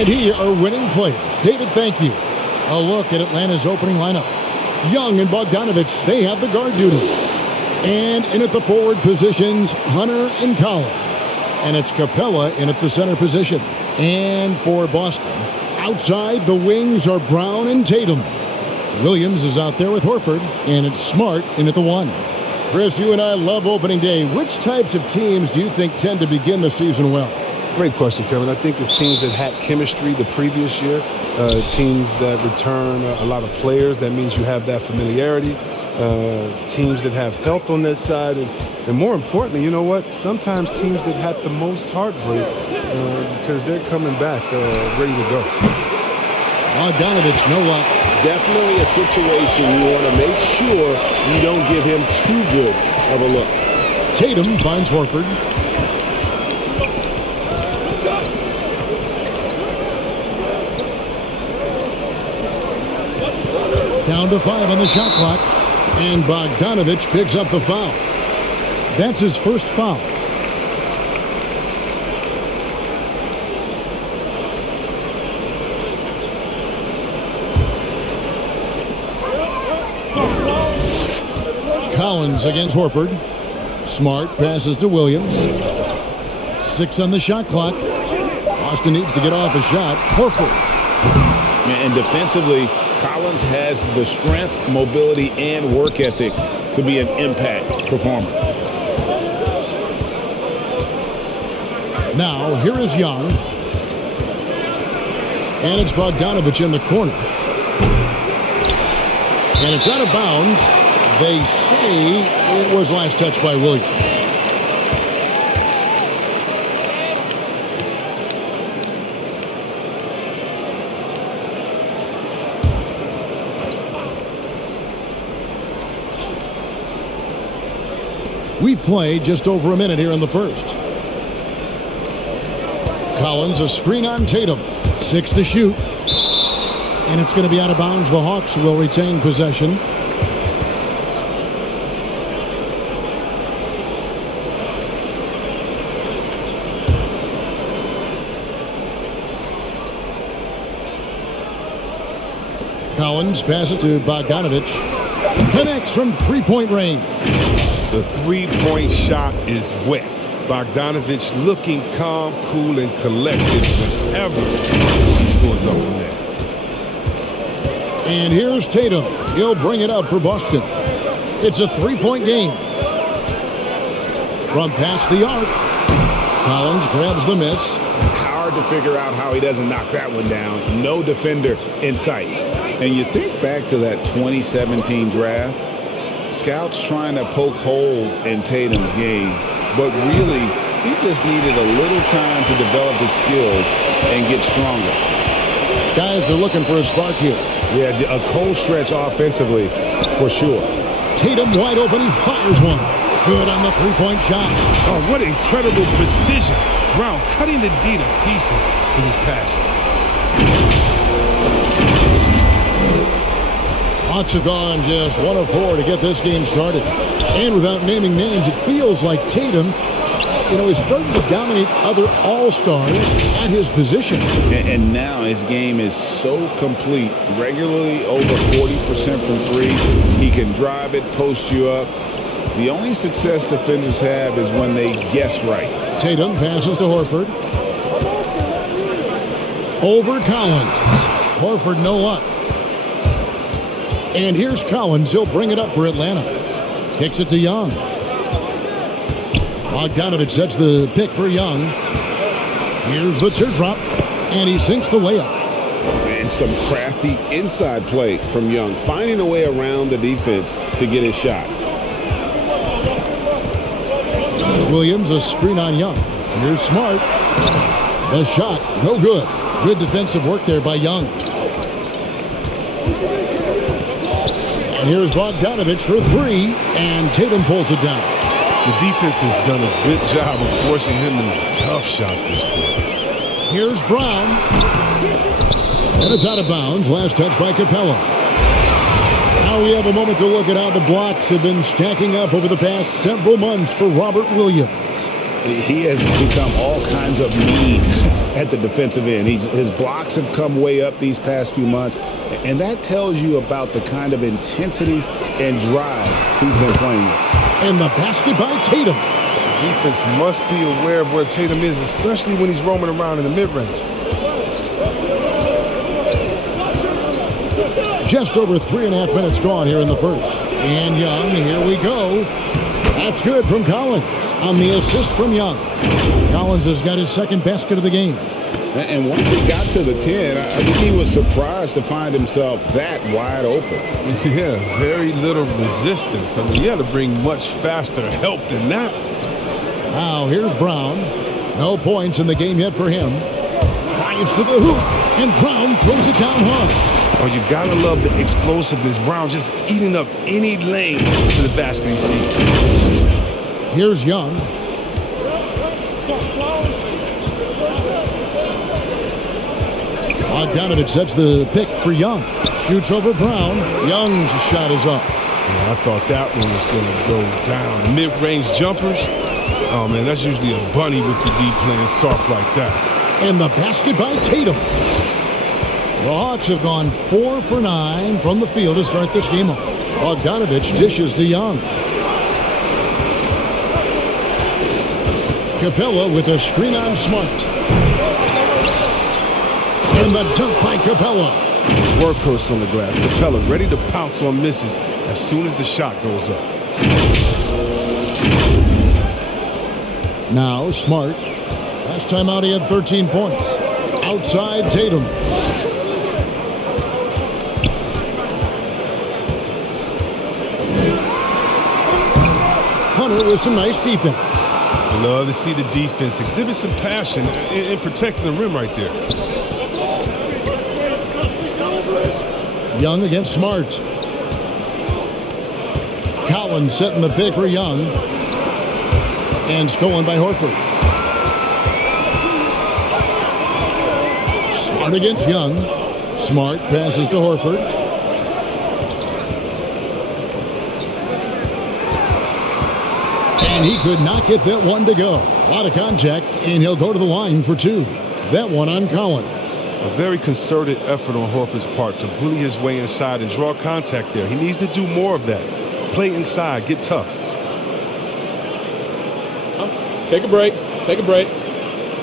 And here are winning players. David, thank you. A look at Atlanta's opening lineup. Young and Bogdanovich, they have the guard duty. And in at the forward positions, Hunter and Collins. And it's Capella in at the center position. And for Boston, outside the wings are Brown and Tatum. Williams is out there with Horford, and it's Smart in at the 1. Chris, you and I love opening day. Which types of teams do you think tend to begin the season well? Great question, Kevin. I think it's teams that had chemistry the previous year, teams that return a lot of players. That means you have that familiarity. Teams that have health on that side. And more importantly, you know what? Sometimes teams that had the most heartbreak because they're coming back ready to go. Bogdanovich, no luck. Definitely a situation you want to make sure you don't give him too good of a look. Tatum finds Horford. Down to 5 on the shot clock. And Bogdanovich picks up the foul. That's his first foul. Collins against Horford. Smart passes to Williams. 6 on the shot clock. Boston needs to get off a shot. Horford. And defensively, Collins has the strength, mobility, and work ethic to be an impact performer. Now, here is Young. And it's Bogdanovich in the corner. And it's out of bounds. They say it was last touched by Williams. We've played just over a minute here in the first. Collins, a screen on Tatum. 6 to shoot. And it's going to be out of bounds. The Hawks will retain possession. Collins passes to Bogdanovich. Connects from three-point range. The three-point shot is wet. Bogdanovich looking calm, cool, and collected whenever he pulls up from there. And here's Tatum. He'll bring it up for Boston. It's a three-point game. From past the arc. Collins grabs the miss. Hard to figure out how he doesn't knock that one down. No defender in sight. And you think back to that 2017 draft, scouts trying to poke holes in Tatum's game, but really, he just needed a little time to develop his skills and get stronger. Guys are looking for a spark here. Yeah, a cold stretch offensively, for sure. Tatum wide open, he fires one. Good on the three-point shot. Oh, what incredible precision. Brown cutting the D to pieces with his passion. Hawks have gone just 1 of 4 to get this game started. And without naming names, it feels like Tatum, is starting to dominate other all-stars at his position. And now his game is so complete. Regularly over 40% from 3. He can drive it, post you up. The only success defenders have is when they guess right. Tatum passes to Horford. Over Collins. Horford no luck. And here's Collins. He'll bring it up for Atlanta. Kicks it to Young. Bogdanovich sets the pick for Young. Here's the teardrop. And he sinks the layup. And some crafty inside play from Young, finding a way around the defense to get his shot. Williams, a screen on Young. Here's Smart. The shot, no good. Good defensive work there by Young. And here's Bogdanovich for 3, and Tatum pulls it down. The defense has done a good job of forcing him into tough shots this quarter. Here's Brown. And it's out of bounds. Last touch by Capella. Now we have a moment to look at how the blocks have been stacking up over the past several months for Robert Williams. He has become all kinds of mean at the defensive end. His blocks have come way up these past few months, and that tells you about the kind of intensity and drive he's been playing with. And the basket by Tatum. Defense must be aware of where Tatum is, especially when he's roaming around in the mid-range. Just over 3.5 minutes gone here in the first. And Young, here we go. That's good from Collins on the assist from Young. Collins has got his second basket of the game. And once he got to the 10, I think he was surprised to find himself that wide open. Yeah, very little resistance. I mean, you had to bring much faster help than that. Now here's Brown. No points in the game yet for him. Drives to the hoop, and Brown throws it down hard. Oh, you gotta love the explosiveness. Brown just eating up any lane to the basket he sees. Here's Young. Bogdanovich sets the pick for Young. Shoots over Brown. Young's shot is up. Yeah, I thought that one was going to go down. Mid-range jumpers. Oh, man, that's usually a bunny with the D playing soft like that. And the basket by Tatum. The Hawks have gone 4 for 9 from the field to start this game off. Bogdanovich dishes to Young. Capella with a screen on Smart. And the dunk by Capella. Workhorse on the glass. Capella ready to pounce on misses as soon as the shot goes up. Now Smart. Last time out he had 13 points. Outside Tatum. Hunter with some nice defense. Love to see the defense exhibit some passion in protecting the rim right there. Young against Smart. Collins setting the pick for Young. And stolen by Horford. Smart against Young. Smart passes to Horford. And he could not get that one to go. A lot of contact, and he'll go to the line for 2. That one on Collins. A very concerted effort on Horford's part to bully his way inside and draw contact there. He needs to do more of that. Play inside, get tough. Take a break. Take a break.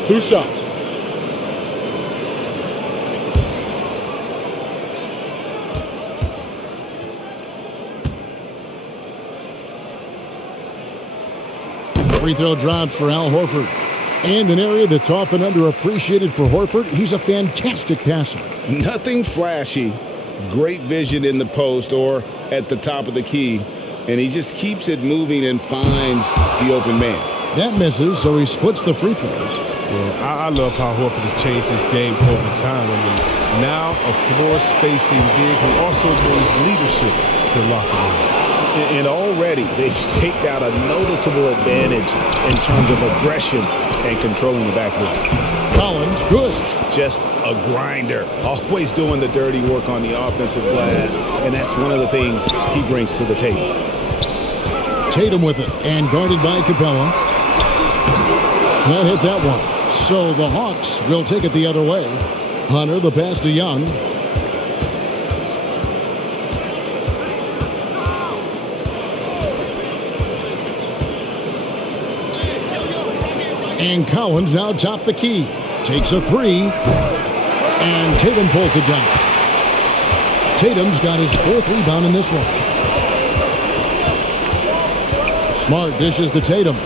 2 shots. Free throw drops for Al Horford. And an area that's often underappreciated for Horford, he's a fantastic passer. Nothing flashy. Great vision in the post or at the top of the key. And he just keeps it moving and finds the open man. That misses, so he splits the free throws. Yeah, I love how Horford has changed his game over time. I mean, now a floor-spacing big who also brings leadership to the locker room. And already they've staked out a noticeable advantage in terms of aggression and controlling the backboard. Collins, good. Just a grinder, always doing the dirty work on the offensive glass, and that's one of the things he brings to the table. Tatum with it, and guarded by Capella. Can't hit that one. So the Hawks will take it the other way. Hunter, the pass to Young. And Collins now top the key. Takes a 3. And Tatum pulls it down. Tatum's got his 4th rebound in this one. Smart dishes to Tatum.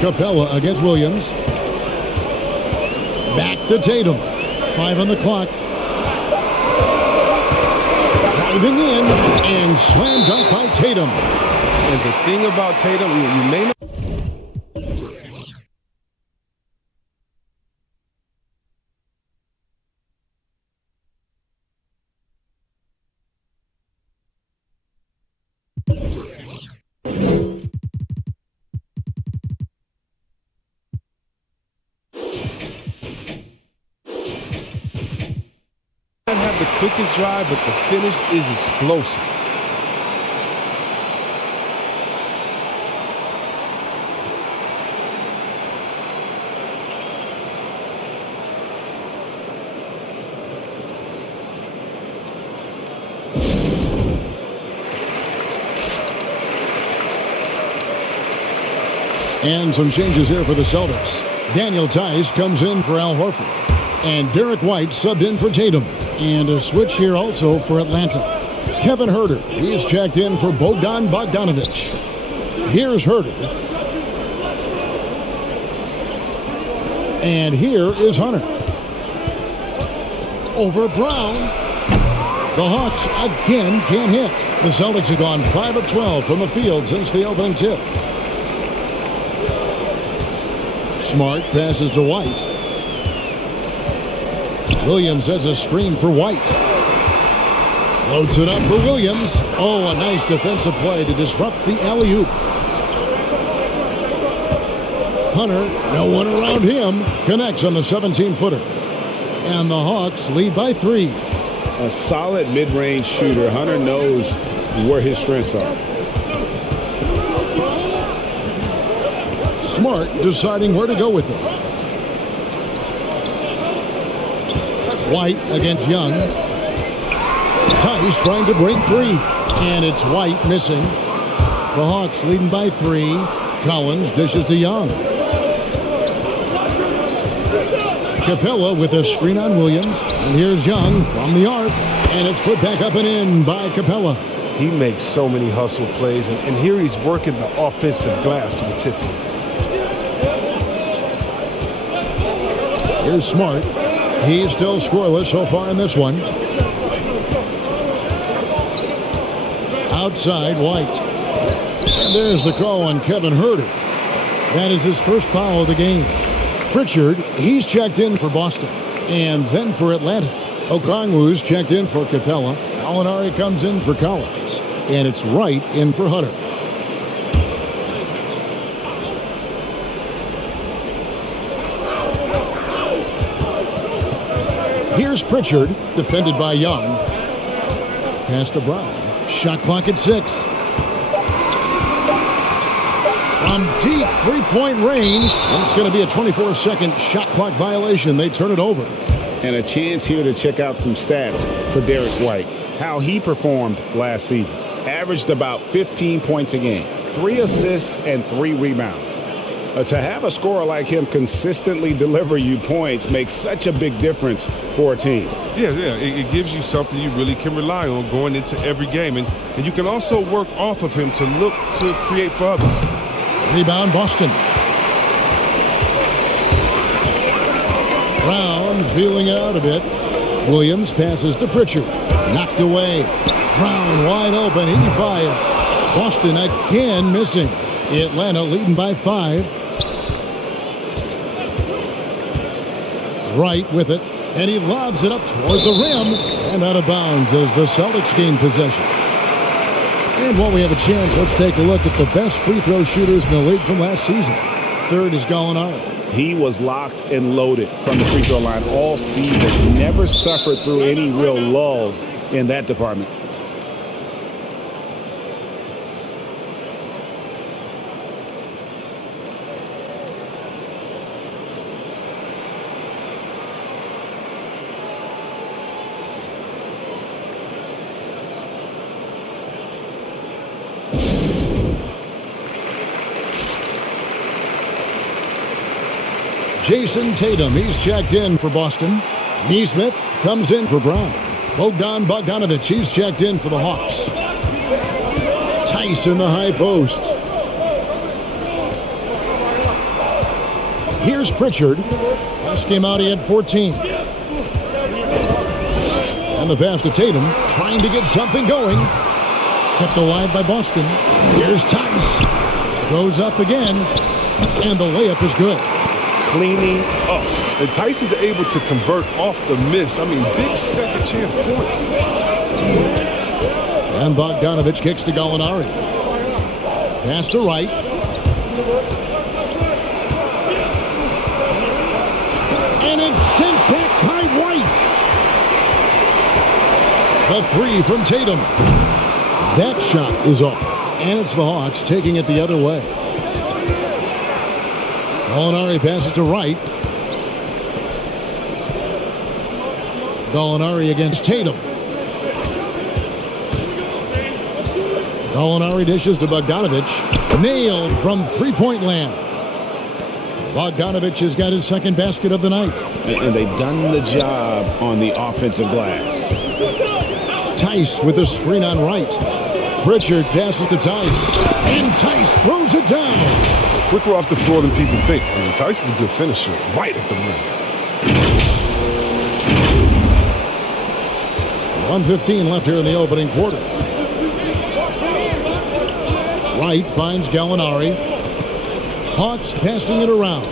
Capella against Williams. Back to Tatum. 5 on the clock. Driving in and slam dunk by Tatum. And the thing about Tatum, you may not. Have the quickest drive, but the finish is explosive. And some changes here for the Celtics. Daniel Tice comes in for Al Horford. And Derek White subbed in for Tatum. And a switch here also for Atlanta. Kevin Huerter, he's checked in for Bogdan Bogdanovic. Here's Huerter. And here is Hunter. Over Brown. The Hawks again can't hit. The Celtics have gone 5 of 12 from the field since the opening tip. Smart passes to White. Williams sets a screen for White. Floats it up for Williams. Oh, a nice defensive play to disrupt the alley-oop. Hunter, no one around him, connects on the 17-footer. And the Hawks lead by 3. A solid mid-range shooter. Hunter knows where his strengths are. Smart deciding where to go with it. White against Young. Tice trying to break free. And it's White missing. The Hawks leading by 3. Collins dishes to Young. Capella with a screen on Williams. And here's Young from the arc. And it's put back up and in by Capella. He makes so many hustle plays. And here he's working the offensive glass to the tip. Here's Smart. He's still scoreless so far in this one. Outside, White. And there's the call on Kevin Huerter. That is his first foul of the game. Pritchard, he's checked in for Boston. And then for Atlanta. Okongwu's checked in for Capella. Gallinari comes in for Collins. And it's Wright in for Hunter. Here's Pritchard, defended by Young. Pass to Brown. Shot clock at 6. From deep three-point range, and it's going to be a 24-second shot clock violation. They turn it over. And a chance here to check out some stats for Derek White. How he performed last season. Averaged about 15 points a game. 3 assists and 3 rebounds. To have a scorer like him consistently deliver you points makes such a big difference for a team. Yeah, it gives you something you really can rely on going into every game. And you can also work off of him to look to create for others. Rebound, Boston. Brown feeling it out a bit. Williams passes to Pritchard. Knocked away. Brown wide open. He fires. Boston again missing. Atlanta leading by 5. Wright with it. And he lobs it up toward the rim. And out of bounds as the Celtics gain possession. And while we have a chance, let's take a look at the best free throw shooters in the league from last season. Third is Gallinari. He was locked and loaded from the free throw line all season. Never suffered through any real lulls in that department. Jason Tatum, he's checked in for Boston. Neesmith comes in for Brown. Bogdan Bogdanovic, he's checked in for the Hawks. Tice in the high post. Here's Pritchard. Last game out, he had 14. And the pass to Tatum, trying to get something going. Kept alive by Boston. Here's Tice. Goes up again. And the layup is good. Cleaning up. And Tice is able to convert off the miss. I mean, big second chance points. And Bogdanovic kicks to Gallinari. Pass to Wright. And it's sent back by White. The 3 from Tatum. That shot is off. And it's the Hawks taking it the other way. Gallinari passes to Wright. Gallinari against Tatum. Gallinari dishes to Bogdanovic. Nailed from three-point land. Bogdanovich has got his second basket of the night. And they've done the job on the offensive glass. Tice with a screen on right. Pritchard passes to Tice. And Tice throws it down. Quicker off the floor than people think. I mean, Tice is a good finisher. Right at the rim. 1:15 left here in the opening quarter. Wright finds Gallinari. Hawks passing it around.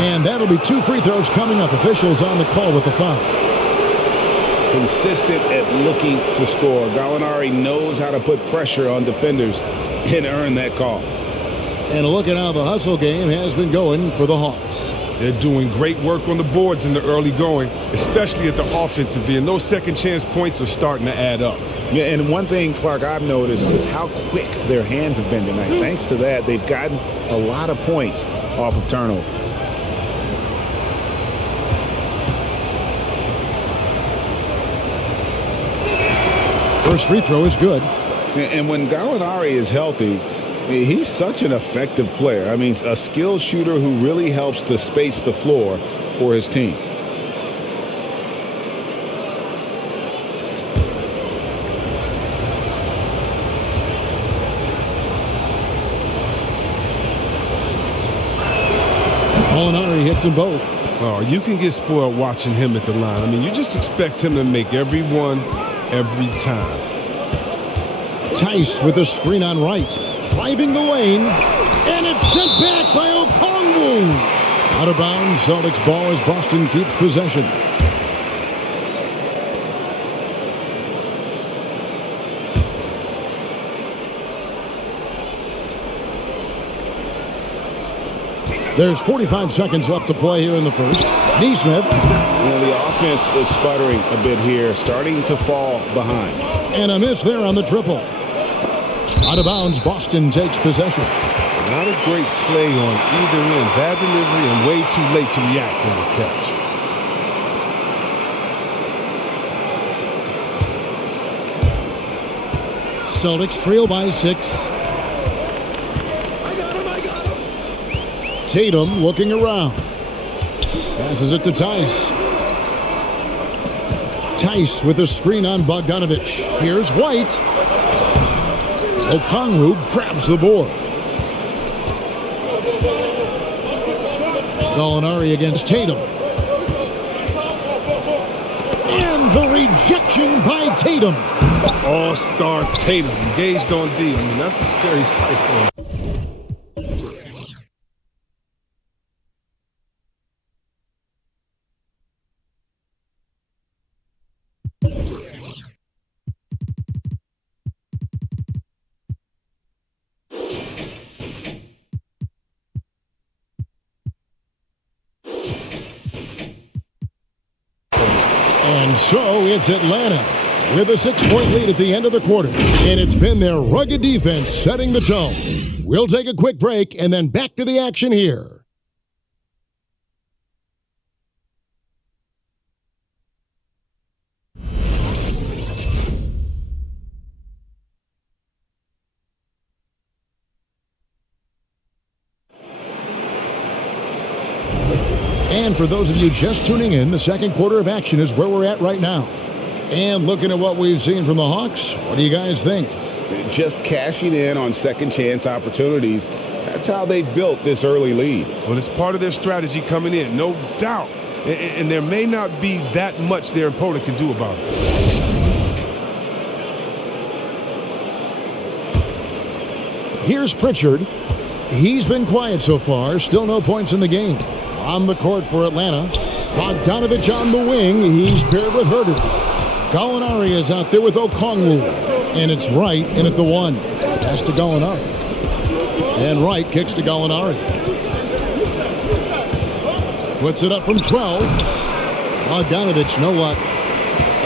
And that'll be 2 free throws coming up. Officials on the call with the foul. Consistent at looking to score. Gallinari knows how to put pressure on defenders and earn that call. And look at how the hustle game has been going for the Hawks. They're doing great work on the boards in the early going, especially at the offensive end. Those second chance points are starting to add up. Yeah, and one thing, Clark, I've noticed is how quick their hands have been tonight. Thanks to that, they've gotten a lot of points off of turnover. First free throw is good. And when Gallinari is healthy, he's such an effective player. I mean, a skilled shooter who really helps to space the floor for his team. Gallinari hits them both. Oh, you can get spoiled watching him at the line. I mean, you just expect him to make every one, every time. Tice with a screen on right. Driving the lane. And it's sent back by Okongwu. Out of bounds. Celtics ball as Boston keeps possession. There's 45 seconds left to play here in the first. Neesmith. The offense is sputtering a bit here, starting to fall behind. And a miss there on the triple. Out of bounds, Boston takes possession. Not a great play on either end. Bad delivery and way too late to react on the catch. Celtics trail by 6. Tatum looking around. Passes it to Tice. Tice with a screen on Bogdanovich. Here's White. Okongwu grabs the board. Gallinari against Tatum. And the rejection by Tatum. All-star Tatum engaged on D. I mean, that's a scary sight for him. And so it's Atlanta with a 6-point lead at the end of the quarter. And it's been their rugged defense setting the tone. We'll take a quick break and then back to the action here. And for those of you just tuning in, the second quarter of action is where we're at right now. And looking at what we've seen from the Hawks, what do you guys think? Just cashing in on second chance opportunities. That's how they built this early lead. Well, it's part of their strategy coming in, no doubt. And there may not be that much their opponent can do about it. Here's Pritchard. He's been quiet so far. Still no points in the game. On the court for Atlanta. Bogdanovich on the wing. He's paired with Herter. Gallinari is out there with Okongwu. And it's Wright in at the 1. Pass to Gallinari. And Wright kicks to Gallinari. Puts it up from 12. Bogdanovich, no luck.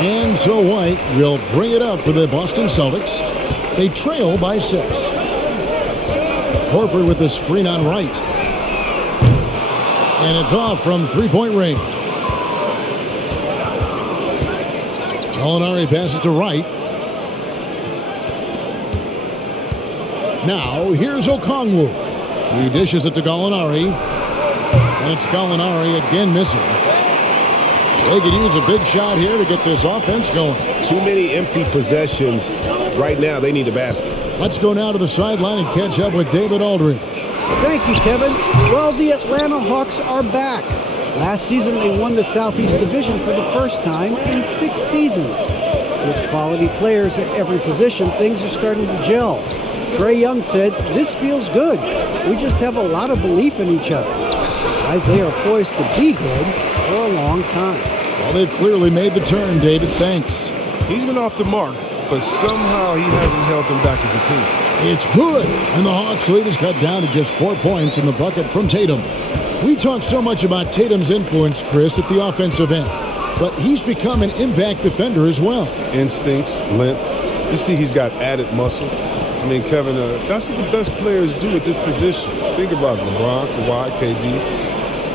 And so White will bring it up for the Boston Celtics. They trail by 6. Horford with the screen on Wright. And it's off from 3-point range. Gallinari passes to Wright. Now, here's Okongwu. He dishes it to Gallinari. And it's Gallinari again missing. They could use a big shot here to get this offense going. Too many empty possessions. Right now, they need a basket. Let's go now to the sideline and catch up with David Aldridge. Thank you, Kevin. Well, the Atlanta Hawks are back. Last season, they won the Southeast Division for the first time in 6 seasons. With quality players at every position, things are starting to gel. Trae Young said, "This feels good. We just have a lot of belief in each other." Guys, they are poised to be good for a long time. Well, they've clearly made the turn, David. Thanks. He's been off the mark, but somehow he hasn't held them back as a team. It's good, and the Hawks lead is cut down to just 4 points in the bucket from Tatum. We talk so much about Tatum's influence, Chris, at the offensive end, but he's become an impact defender as well. Instincts, length. You see he's got added muscle. I mean, Kevin, that's what the best players do at this position. Think about LeBron, Kawhi, KD.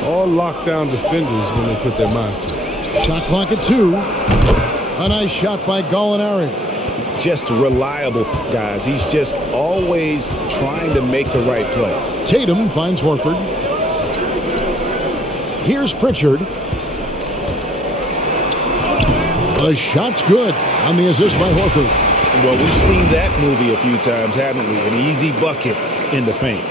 All lockdown defenders when they put their minds to it. Shot clock at 2. A nice shot by Gallinari. Just reliable, guys. He's just always trying to make the right play. Tatum finds Horford. Here's Pritchard. The shot's good on the assist by Horford. Well, we've seen that movie a few times, haven't we? An easy bucket in the paint.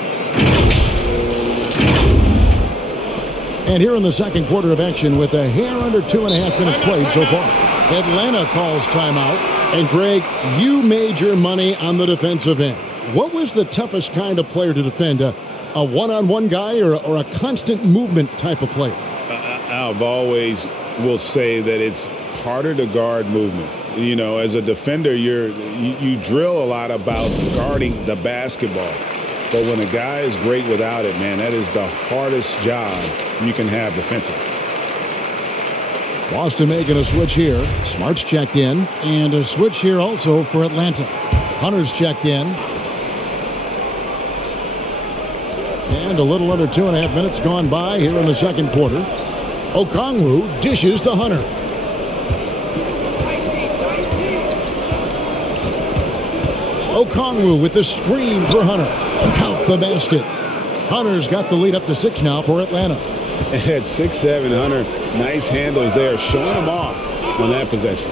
And here in the second quarter of action with a hair under 2.5 minutes played so far. Atlanta calls timeout. And Greg, you made your money on the defensive end. What was the toughest kind of player to defend? A one-on-one guy or a constant movement type of player? I've always will say that it's harder to guard movement. You know, as a defender, you drill a lot about guarding the basketball. But when a guy is great without it, man, that is the hardest job you can have defensively. Boston making a switch here. Smart's checked in. And a switch here also for Atlanta. Hunter's checked in. And a little under 2.5 minutes gone by here in the second quarter. Okongwu dishes to Hunter. Okongwu with the screen for Hunter. Count the basket. Hunter's got the lead up to 6 now for Atlanta. At 6'7", Hunter, nice handles there, showing him off on that possession.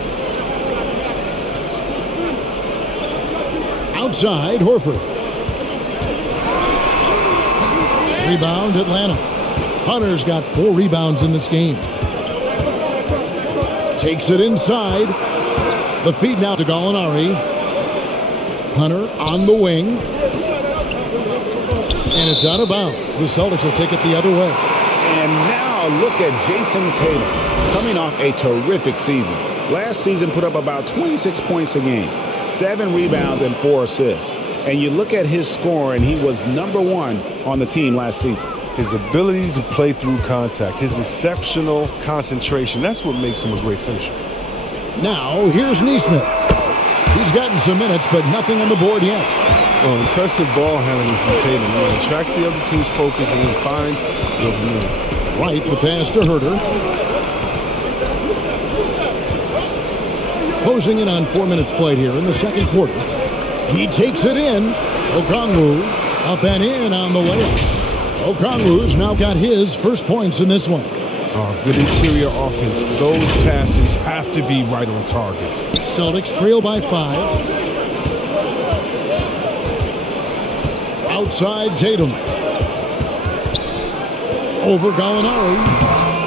Outside, Horford. Rebound, Atlanta. Hunter's got 4 rebounds in this game. Takes it inside. The feed now to Gallinari. Hunter on the wing. And it's out of bounds. The Celtics will take it the other way. And now look at Jason Tatum coming off a terrific season. Last season put up about 26 points a game, 7 rebounds and 4 assists. And you look at his score, and he was #1 on the team last season. His ability to play through contact, his exceptional concentration, that's what makes him a great finisher. Now, here's Nesmith. He's gotten some minutes, but nothing on the board yet. Oh, impressive ball handling from Tatum. He attracts the other team's focus and then finds the open man. Right, the pass to Herter. Closing in on 4 minutes played here in the second quarter. He takes it in. Okongwu up and in on the layup. Okongwu's now got his first points in this one. Oh, good interior offense. Those passes have to be right on target. Celtics trail by 5. Outside Tatum. Over Gallinari.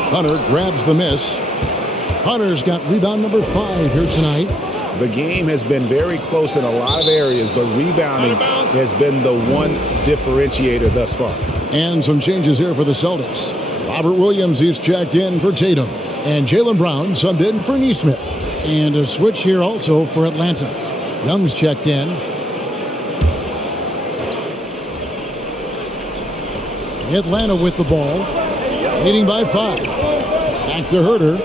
Hunter grabs the miss. Hunter's got rebound number 5 here tonight. The game has been very close in a lot of areas, but rebounding has been the one differentiator thus far. And some changes here for the Celtics. Robert Williams is checked in for Tatum. And Jaylen Brown subbed in for Nesmith. And a switch here also for Atlanta. Young's checked in. Atlanta with the ball. Leading by 5. Back to Herter.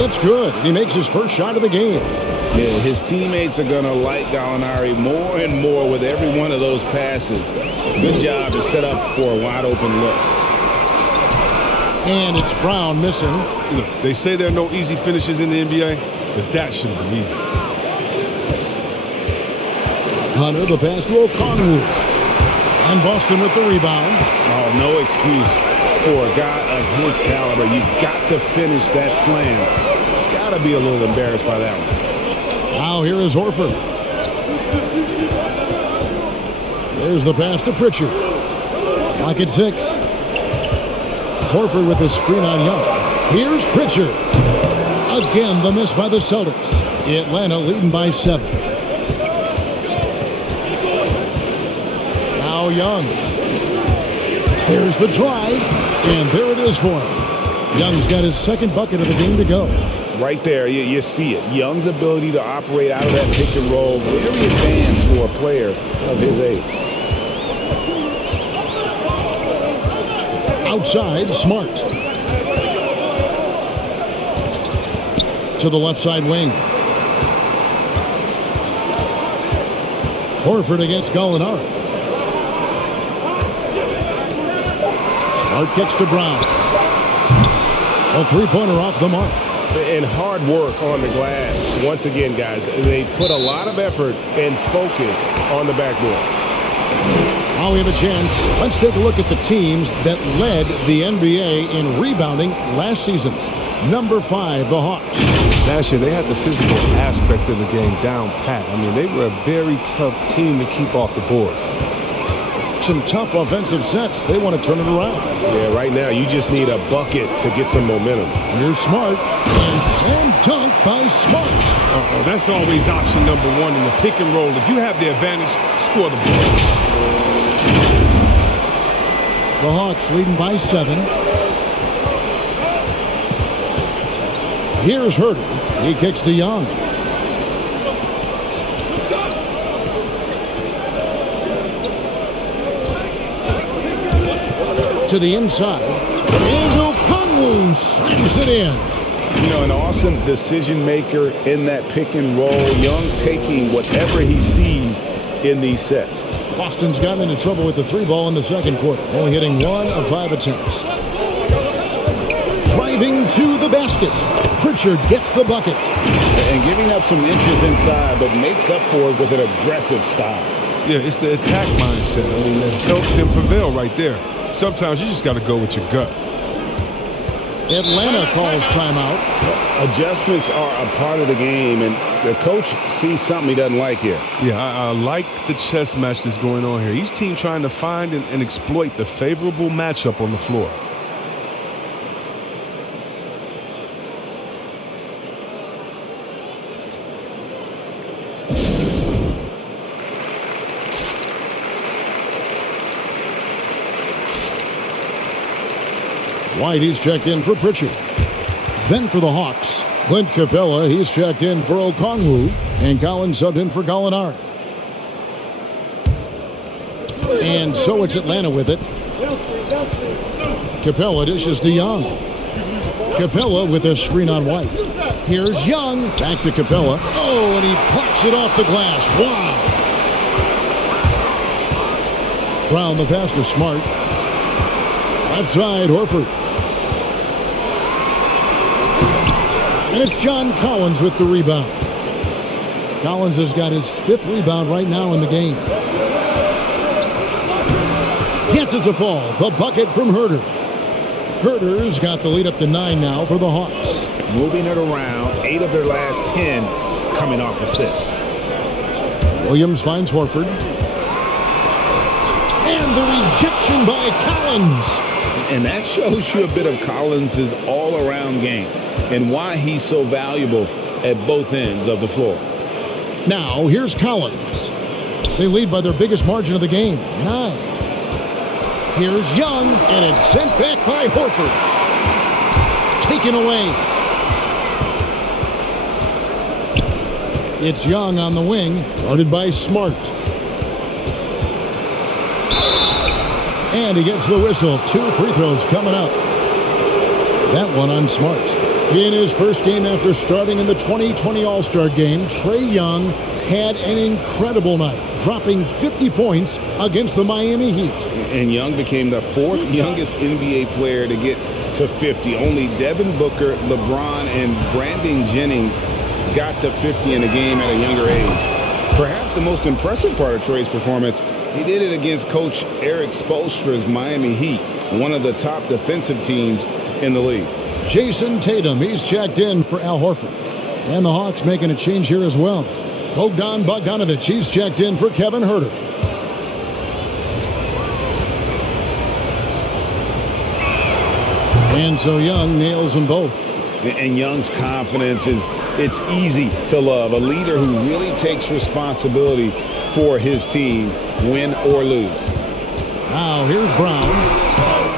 It's good. He makes his first shot of the game. Yeah, his teammates are going to like Gallinari more and more with every one of those passes. Good job to set up for a wide-open look. And it's Brown missing. They say there are no easy finishes in the NBA. but that should have been easy. Hunter, the pass to Okongwu. And Boston with the rebound. Oh, no excuse for a guy of his caliber. You've got to finish that slam. Got to be a little embarrassed by that one. Now here is Horford. There's the pass to Pritchard. Lock at 6. Horford with the screen on Young. Here's Pritchard. Again, the miss by the Celtics. Atlanta leading by 7. Now Young. There's the drive, and there it is for him. Young's got his second bucket of the game to go. Right there, you see it. Young's ability to operate out of that pick and roll, very advanced for a player of his age. Outside, Smart. To the left side wing. Horford against Gallinari. Smart kicks to Brown. A three-pointer off the mark. And hard work on the glass. Once again, guys, they put a lot of effort and focus on the backboard. Now we have a chance. Let's take a look at the teams that led the NBA in rebounding last season. Number 5, the Hawks. Last year, they had the physical aspect of the game down pat. I mean, they were a very tough team to keep off the boards. Some tough offensive sets. They want to turn it around. Yeah, right now, you just need a bucket to get some momentum. Here's Smart. And slam dunk by Smart. That's always option number 1 in the pick and roll. If you have the advantage, score the ball. The Hawks leading by 7. Here's Herter. He kicks to Young. To the inside. And Okongwu slams it in. You know, an awesome decision maker in that pick and roll. Young taking whatever he sees in these sets. Boston's gotten into trouble with the 3 ball in the second quarter, only hitting 1 of 5 attempts. Driving to the basket. Pritchard gets the bucket. And giving up some inches inside, but makes up for it with an aggressive style. Yeah, it's the attack mindset. I mean, that helped him prevail right there. Sometimes you just got to go with your gut. Atlanta calls timeout. Adjustments are a part of the game, and the coach sees something he doesn't like here. Yeah, I like the chess match that's going on here. Each team trying to find and exploit the favorable matchup on the floor. White, he's checked in for Pritchard. Then for the Hawks, Clint Capella, he's checked in for Okongwu, and Collins subbed in for Gallinari. And so it's Atlanta with it. Capella dishes to Young. Capella with a screen on White. Here's Young, back to Capella. Oh, and he plucks it off the glass. Wow. Brown, the pass to Smart. Left side, Horford. And it's John Collins with the rebound. Collins has got his 5th rebound right now in the game. Gets it to fall. The bucket from Herter. Herter's got the lead up to 9 now for the Hawks. Moving it around, 8 of their last 10 coming off assists. Williams finds Horford. And the rejection by Collins. And that shows you a bit of Collins' all-around game and why he's so valuable at both ends of the floor. Now, here's Collins. They lead by their biggest margin of the game, 9. Here's Young, and it's sent back by Horford. Taken away. It's Young on the wing, guarded by Smart. And he gets the whistle. 2 free throws coming up. That one on Smart. In his first game after starting in the 2020 All-Star Game, Trae Young had an incredible night, dropping 50 points against the Miami Heat. And Young became the 4th youngest NBA player to get to 50. Only Devin Booker, LeBron, and Brandon Jennings got to 50 in the game at a younger age. Perhaps the most impressive part of Trey's performance, he did it against Coach Eric Spoelstra's Miami Heat, one of the top defensive teams in the league. Jason Tatum, he's checked in for Al Horford. And the Hawks making a change here as well. Bogdan Bogdanovic, he's checked in for Kevin Huerter. And so Young nails them both. And Young's confidence it's easy to love. A leader who really takes responsibility for his team, win or lose. Now here's Brown.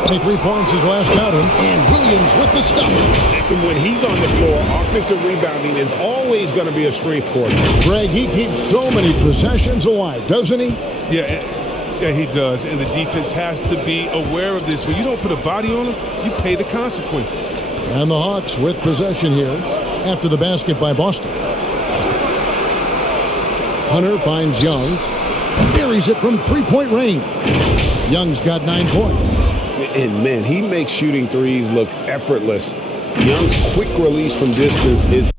23 points his last outing. And Williams with the stop. And when he's on the floor, offensive rebounding is always going to be a strength for him. Greg, he keeps so many possessions alive, doesn't he? Yeah, he does. And the defense has to be aware of this. When you don't put a body on him, you pay the consequences. And the Hawks with possession here after the basket by Boston. Hunter finds Young. Buries it from three-point range. Young's got 9 points. And, man, he makes shooting threes look effortless. Young's quick release from distance is...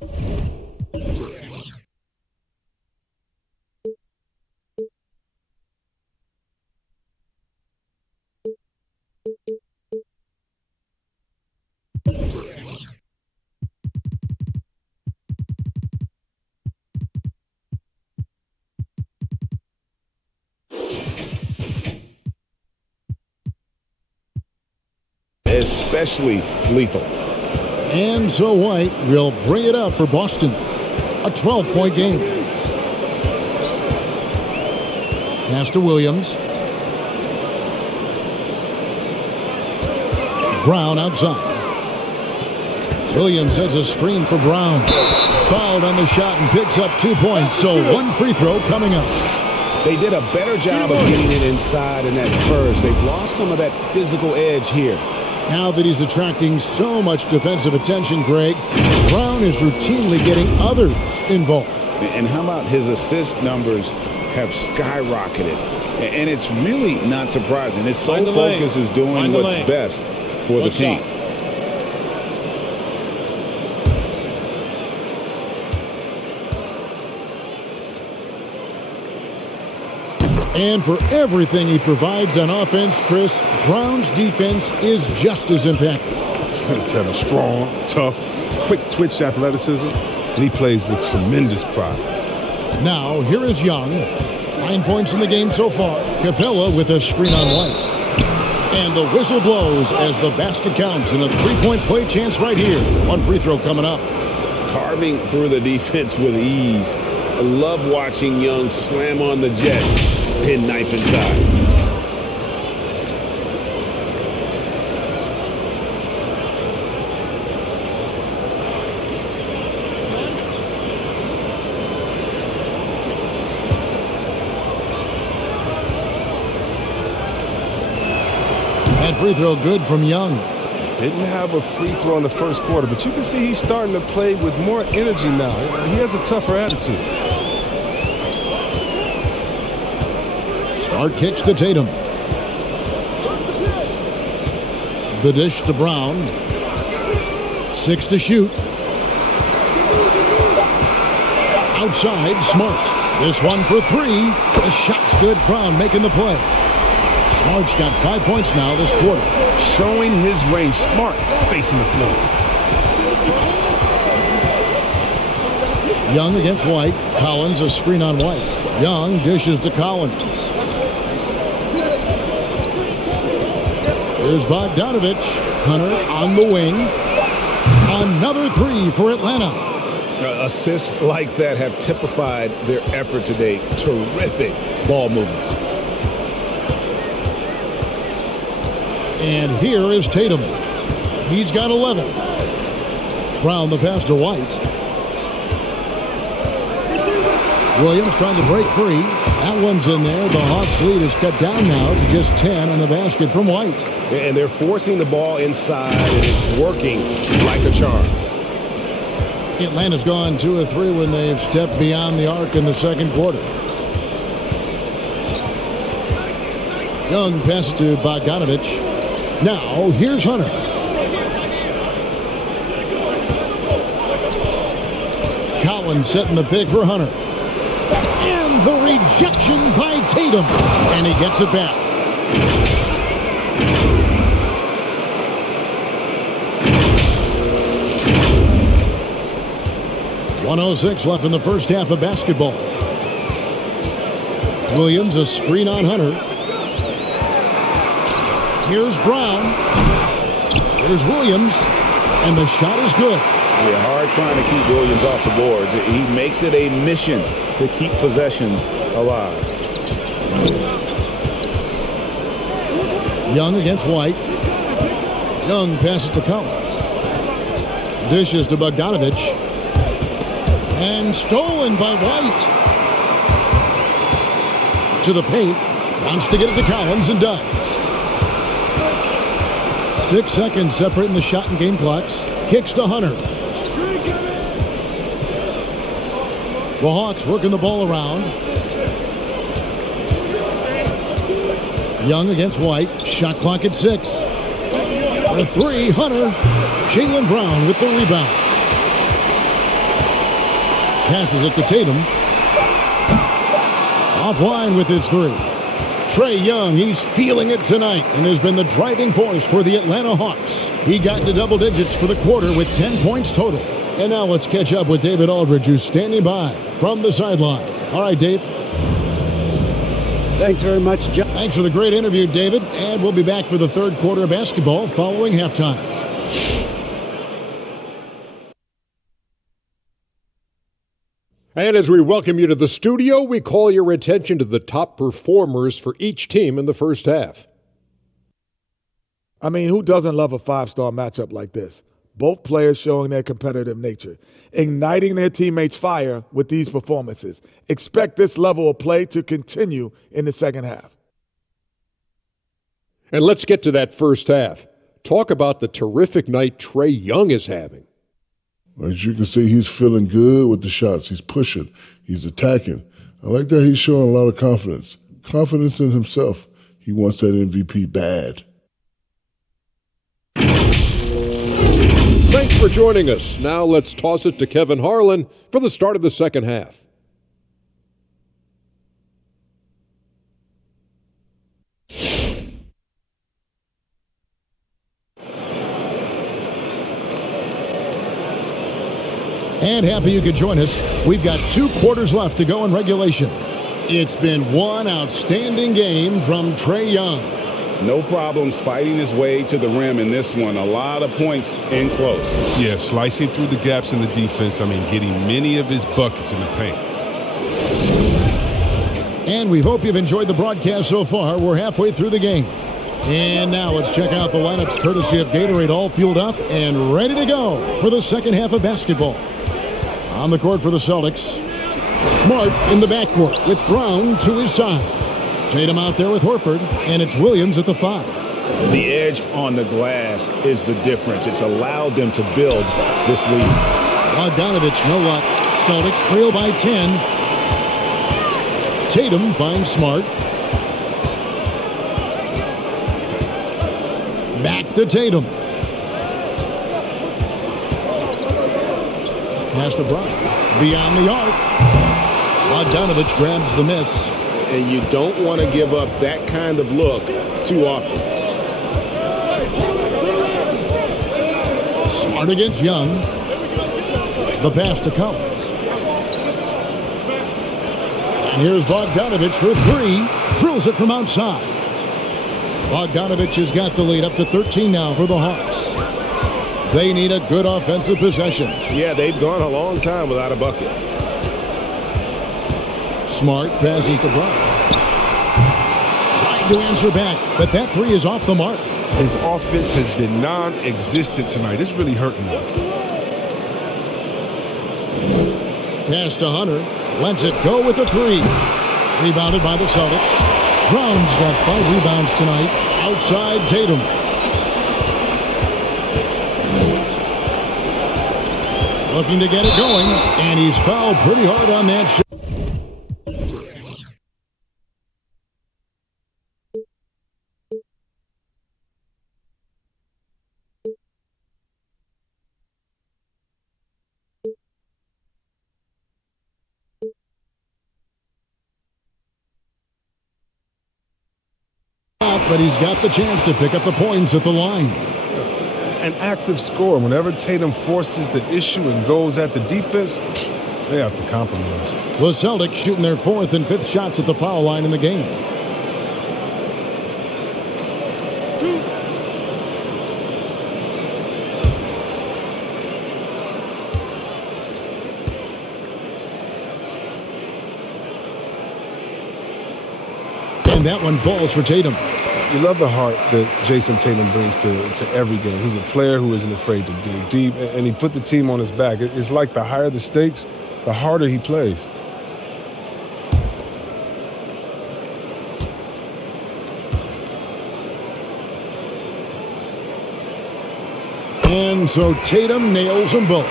especially lethal. And so White will bring it up for Boston. A 12-point game. Pass to Williams. Brown outside. Williams has a screen for Brown. Fouled on the shot and picks up 2 points. So one free throw coming up. They did a better job of getting it inside in that first. They've lost some of that physical edge here. Now that he's attracting so much defensive attention, Greg, Brown is routinely getting others involved. And how about his assist numbers have skyrocketed? And it's really not surprising. His sole focus is doing what's best for the team. And for everything he provides on offense, Chris, Brown's defense is just as impactful. Kind of strong, tough, quick twitch athleticism, and he plays with tremendous pride. Now, here is Young. 9 points in the game so far. Capella with a screen on White. And the whistle blows as the basket counts and a three-point play chance right here. One free throw coming up. Carving through the defense with ease. I love watching Young slam on the Jets. Pin knife inside. That free throw good from Young. Didn't have a free throw in the first quarter, but you can see he's starting to play with more energy now. He has a tougher attitude. Smart kicks to Tatum. The dish to Brown. 6 to shoot. Outside, Smart. This one for 3. The shot's good. Brown making the play. Smart's got 5 points now this quarter. Showing his range. Smart spacing the floor. Young against White. Collins a screen on White. Young dishes to Collins. Here's Bogdanovic. Hunter on the wing. Another 3 for Atlanta. Assists like that have typified their effort today. Terrific ball movement. And here is Tatum. He's got 11. Brown the pass to White. Williams trying to break free. That one's in there. The Hawks lead is cut down now to just 10 on the basket from White. And they're forcing the ball inside, and it's working like a charm. Atlanta's gone 2 of 3 when they've stepped beyond the arc in the second quarter. Young pass to Bogdanovic. Now, here's Hunter. Collins setting the pick for Hunter. And the rejection by Tatum. And he gets it back. .106 left in the first half of basketball. Williams, a screen on Hunter. Here's Brown. Here's Williams. And the shot is good. Yeah, hard trying to keep Williams off the boards. He makes it a mission to keep possessions alive. Young against White. Young passes to Collins. Dishes to Bogdanovich. And stolen by White. To the paint. Wants to get it to Collins and does. 6 seconds separating the shot and game clocks. Kicks to Hunter. The Hawks working the ball around. Young against White. Shot clock at 6. For 3, Hunter. Jaylen Brown with the rebound. Passes it to Tatum. Offline with his 3. Trae Young, he's feeling it tonight and has been the driving force for the Atlanta Hawks. He got into double digits for the quarter with 10 points total. And now let's catch up with David Aldridge, who's standing by from the sideline. All right, Dave. Thanks very much, John. Thanks for the great interview, David. And we'll be back for the third quarter of basketball following halftime. And as we welcome you to the studio, we call your attention to the top performers for each team in the first half. I mean, who doesn't love a five-star matchup like this? Both players showing their competitive nature, igniting their teammates' fire with these performances. Expect this level of play to continue in the second half. And let's get to that first half. Talk about the terrific night Trae Young is having. As you can see, he's feeling good with the shots. He's pushing. He's attacking. I like that he's showing a lot of confidence. Confidence in himself. He wants that MVP bad. Thanks for joining us. Now let's toss it to Kevin Harlan for the start of the second half. And happy you could join us. We've got 2 quarters left to go in regulation. It's been one outstanding game from Trae Young. No problems fighting his way to the rim in this one. A lot of points in close. Yeah, slicing through the gaps in the defense. I mean, getting many of his buckets in the paint. And we hope you've enjoyed the broadcast so far. We're halfway through the game. And now let's check out the lineups courtesy of Gatorade, all fueled up and ready to go for the second half of basketball. On the court for the Celtics, Smart in the backcourt with Brown to his side. Tatum out there with Horford, and it's Williams at the 5. The edge on the glass is the difference. It's allowed them to build this lead. Bogdanovich, no luck. Celtics trail by 10. Tatum finds Smart. Back to Tatum. Pass to Brown. Beyond the arc. Bogdanovich grabs the miss. And you don't want to give up that kind of look too often. Smart against Young. The pass to Collins. And here's Bogdanovich for 3. Drills it from outside. Bogdanovich has got the lead up to 13 now for the Hawks. They need a good offensive possession. Yeah, they've gone a long time without a bucket. Smart passes to Brown. Trying to answer back, but that 3 is off the mark. His offense has been non-existent tonight. It's really hurting him. Pass to Hunter. Lets it go with a 3. Rebounded by the Celtics. Brown's got 5 rebounds tonight. Outside Tatum. Looking to get it going, and he's fouled pretty hard on that shot. but he's got the chance to pick up the points at the line. An active scorer. Whenever Tatum forces the issue and goes at the defense, they have to compromise. The Celtics shooting their 4th and 5th shots at the foul line in the game. And that one falls for Tatum. You love the heart that Jason Tatum brings to every game. He's a player who isn't afraid to dig deep, and he put the team on his back. It's like the higher the stakes, the harder he plays. And so Tatum nails them both.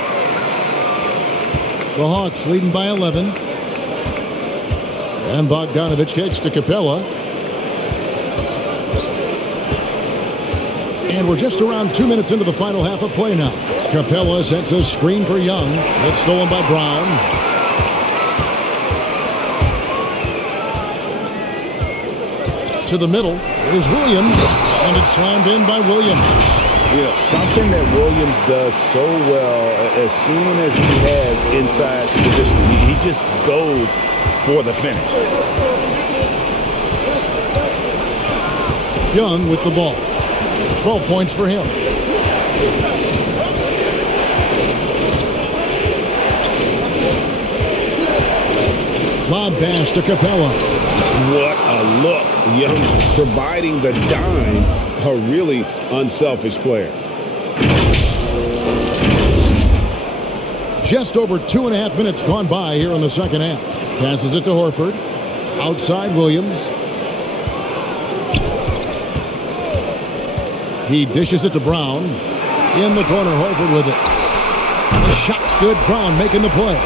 The Hawks leading by 11. And Bogdanovich kicks to Capella. And we're just around 2 minutes into the final half of play now. Capella sets a screen for Young. It's stolen by Brown. To the middle is Williams. And it's slammed in by Williams. You know, something that Williams does so well, as soon as he has inside position, he just goes for the finish. Young with the ball. 12 points for him. Lob pass to Capella. What a look. Young providing the dime. A really unselfish player. Just over 2.5 minutes gone by here in the second half. Passes it to Horford. Outside Williams. He dishes it to Brown. In the corner, Horford with it. The shot's good. Brown making the play.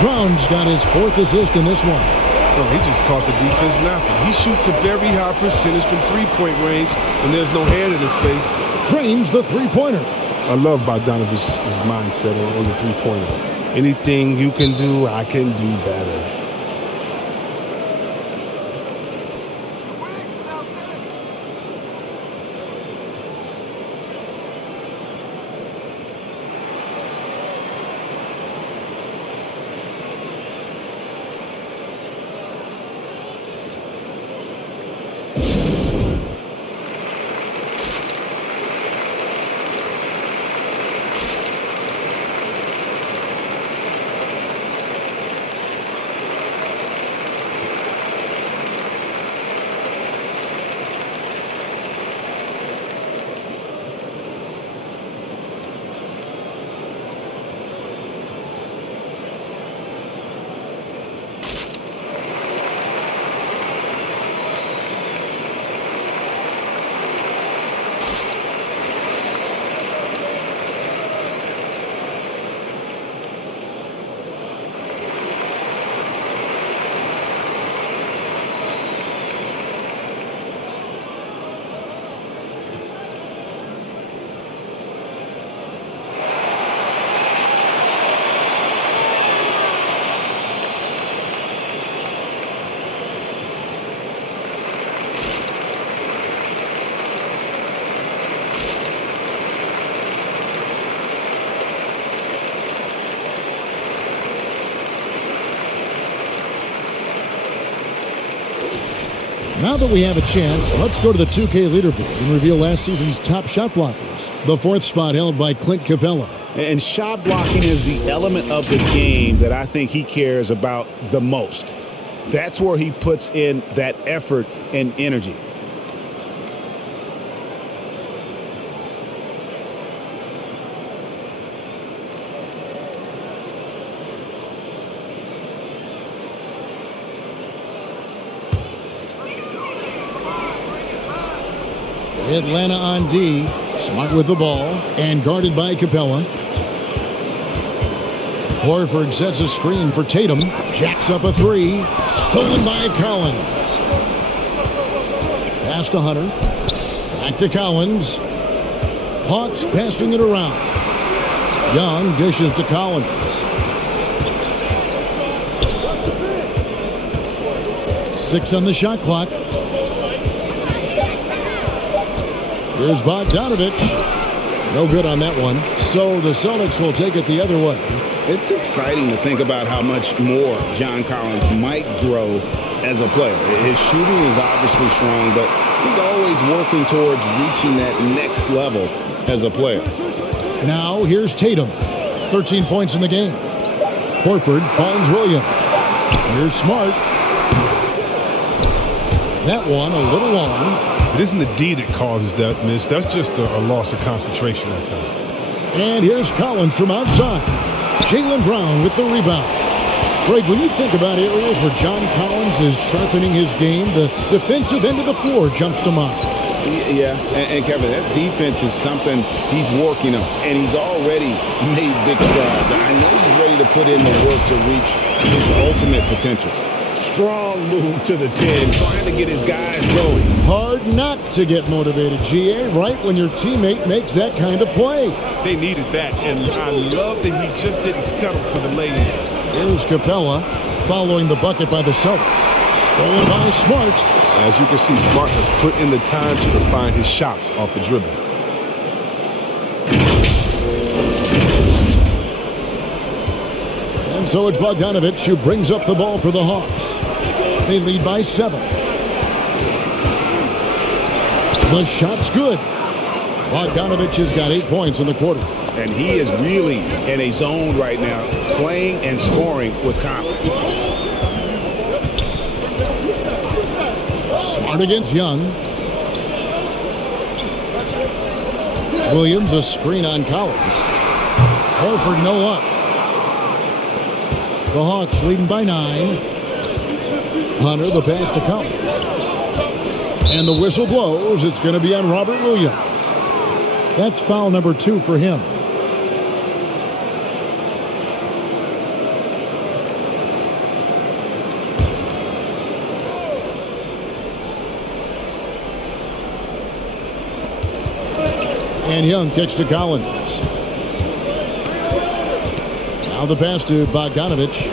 Brown's got his 4th assist in this one. Oh, he just caught the defense napping. He shoots a very high percentage from three-point range, and there's no hand in his face. Drains the three-pointer. I love Bogdanovich's mindset on the three-pointer. Anything you can do, I can do better. Now that we have a chance, let's go to the 2K leaderboard and reveal last season's top shot blockers. The 4th spot held by Clint Capella. And shot blocking is the element of the game that I think he cares about the most. That's where he puts in that effort and energy. Atlanta on D. Smart with the ball and guarded by Capella. Horford sets a screen for Tatum. Jacks up a three. Stolen by Collins. Pass to Hunter. Back to Collins. Hawks passing it around. Young dishes to Collins. Six on the shot clock. Here's Bogdanovich. No good on that one. So the Celtics will take it the other way. It's exciting to think about how much more John Collins might grow as a player. His shooting is obviously strong, but he's always working towards reaching that next level as a player. Now here's Tatum. 13 points in the game. Horford finds Williams. Here's Smart. That one a little long. It isn't the D that causes that miss. That's just a loss of concentration at times. And here's Collins from outside. Jaylen Brown with the rebound. Greg, when you think about areas where John Collins is sharpening his game, the defensive end of the floor jumps to mind. Yeah, and Kevin, that defense is something he's working on, and he's already made big strides. I know he's ready to put in the work to reach his ultimate potential. Strong move to the 10, trying to get his guys going. Hard not to get motivated, GA, right when your teammate makes that kind of play. They needed that, and I love that he just didn't settle for the lay-in. Here's Capella following the bucket by the Celtics. Stolen by Smart. As you can see, Smart has put in the time to refine his shots off the dribble. And so it's Bogdanovich who brings up the ball for the Hawks. They lead by 7. The shot's good. Bogdanovich has got 8 points in the quarter. And he is really in a zone right now, playing and scoring with confidence. Smart against Young. Williams a screen on Collins. Horford no up. The Hawks leading by 9. Hunter the pass to Collins. And the whistle blows. It's going to be on Robert Williams. That's foul number 2 for him. And Young kicks to Collins. Now the pass to Bogdanovich.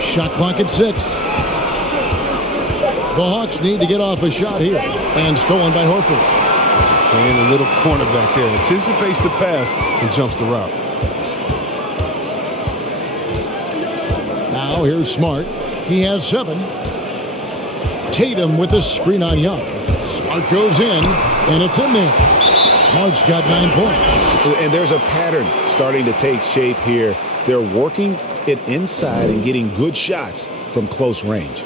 Shot clock at 6. The Hawks need to get off a shot here. And stolen by Horford. Playing a little cornerback there. Anticipates the pass and jumps the route. Now here's Smart. He has 7. Tatum with a screen on Young. Smart goes in, and it's in there. Smart's got 9 points. And there's a pattern starting to take shape here. They're working it inside and getting good shots from close range.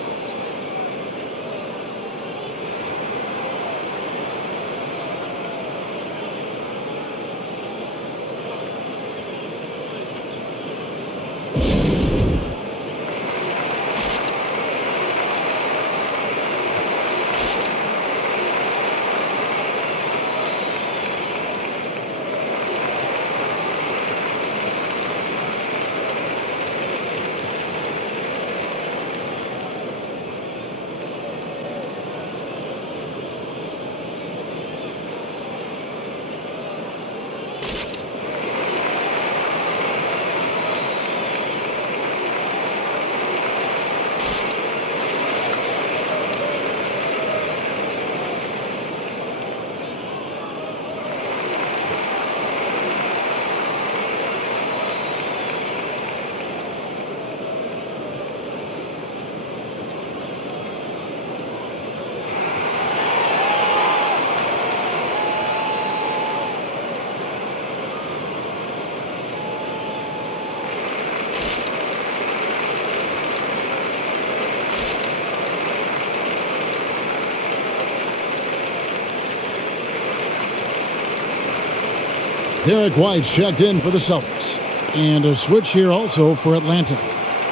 Derek White's checked in for the Celtics. And a switch here also for Atlanta.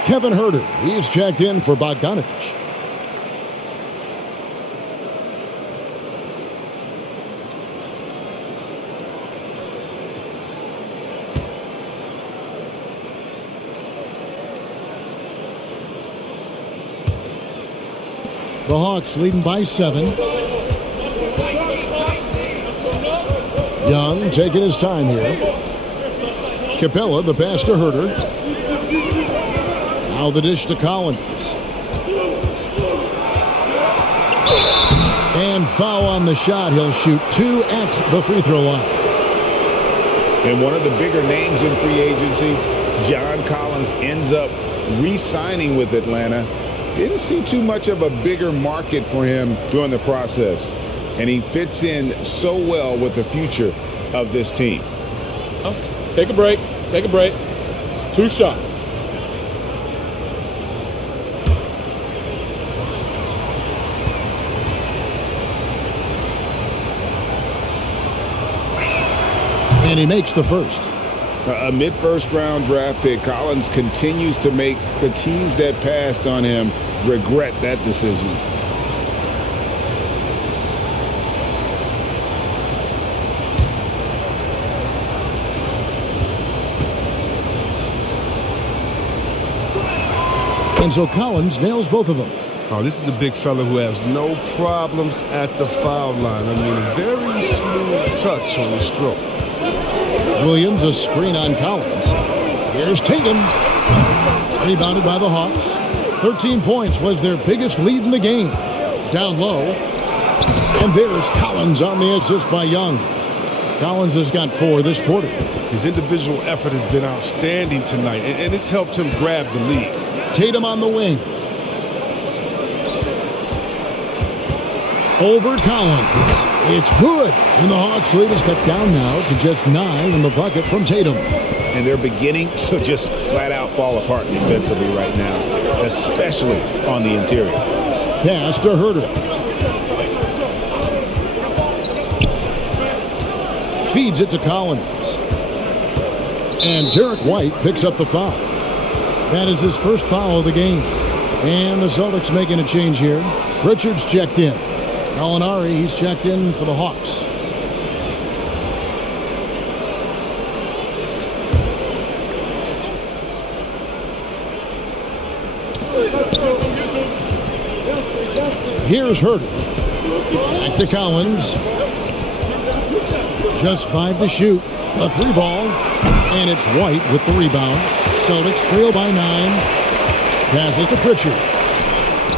Kevin Huerter, he's checked in for Bogdanovich. The Hawks leading by 7. Young taking his time here. Capella, the pass to Huerter. Now the dish to Collins. And foul on the shot. He'll shoot 2 at the free throw line. And one of the bigger names in free agency, John Collins, ends up re-signing with Atlanta. Didn't see too much of a bigger market for him during the process. And he fits in so well with the future of this team. Take a break. Take a break. 2 shots. And he makes the first. A mid-first round draft pick, Collins continues to make the teams that passed on him regret that decision. And so Collins nails both of them. Oh, this is a big fella who has no problems at the foul line. I mean, a very smooth touch on the stroke. Williams, a screen on Collins. Here's Tatum. Rebounded by the Hawks. 13 points was their biggest lead in the game. Down low. And there's Collins on the assist by Young. Collins has got 4 this quarter. His individual effort has been outstanding tonight, and it's helped him grab the lead. Tatum on the wing. Over Collins. It's good. And the Hawks lead is cut down now to just 9 in the bucket from Tatum. And they're beginning to just flat out fall apart defensively right now, especially on the interior. Pass to Herter. Feeds it to Collins. And Derek White picks up the foul. That is his first foul of the game. And the Celtics making a change here. Pritchard's checked in. Gallinari, he's checked in for the Hawks. Here's Herter. Back to Collins. Just 5 to shoot. A 3 ball. And it's White with the rebound. Celtics trail by 9. Passes to Pritchard.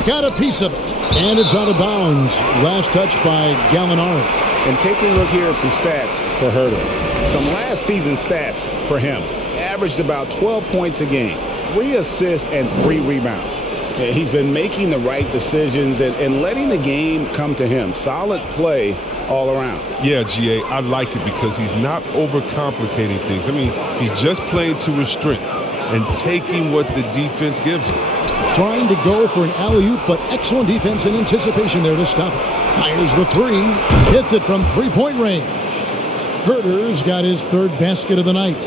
Got a piece of it. And it's out of bounds. Last touch by Gallinari. And taking a look here at some stats for Herter. Some last season stats for him. Averaged about 12 points a game. 3 assists and 3 rebounds. He's been making the right decisions and letting the game come to him. Solid play all around. Yeah, GA, I like it because he's not overcomplicating things. I mean, he's just playing to his strengths and taking what the defense gives him. Trying to go for an alley-oop, but excellent defense and anticipation there to stop it. Fires the 3. Hits it from 3-point range. Herter's got his 3rd basket of the night.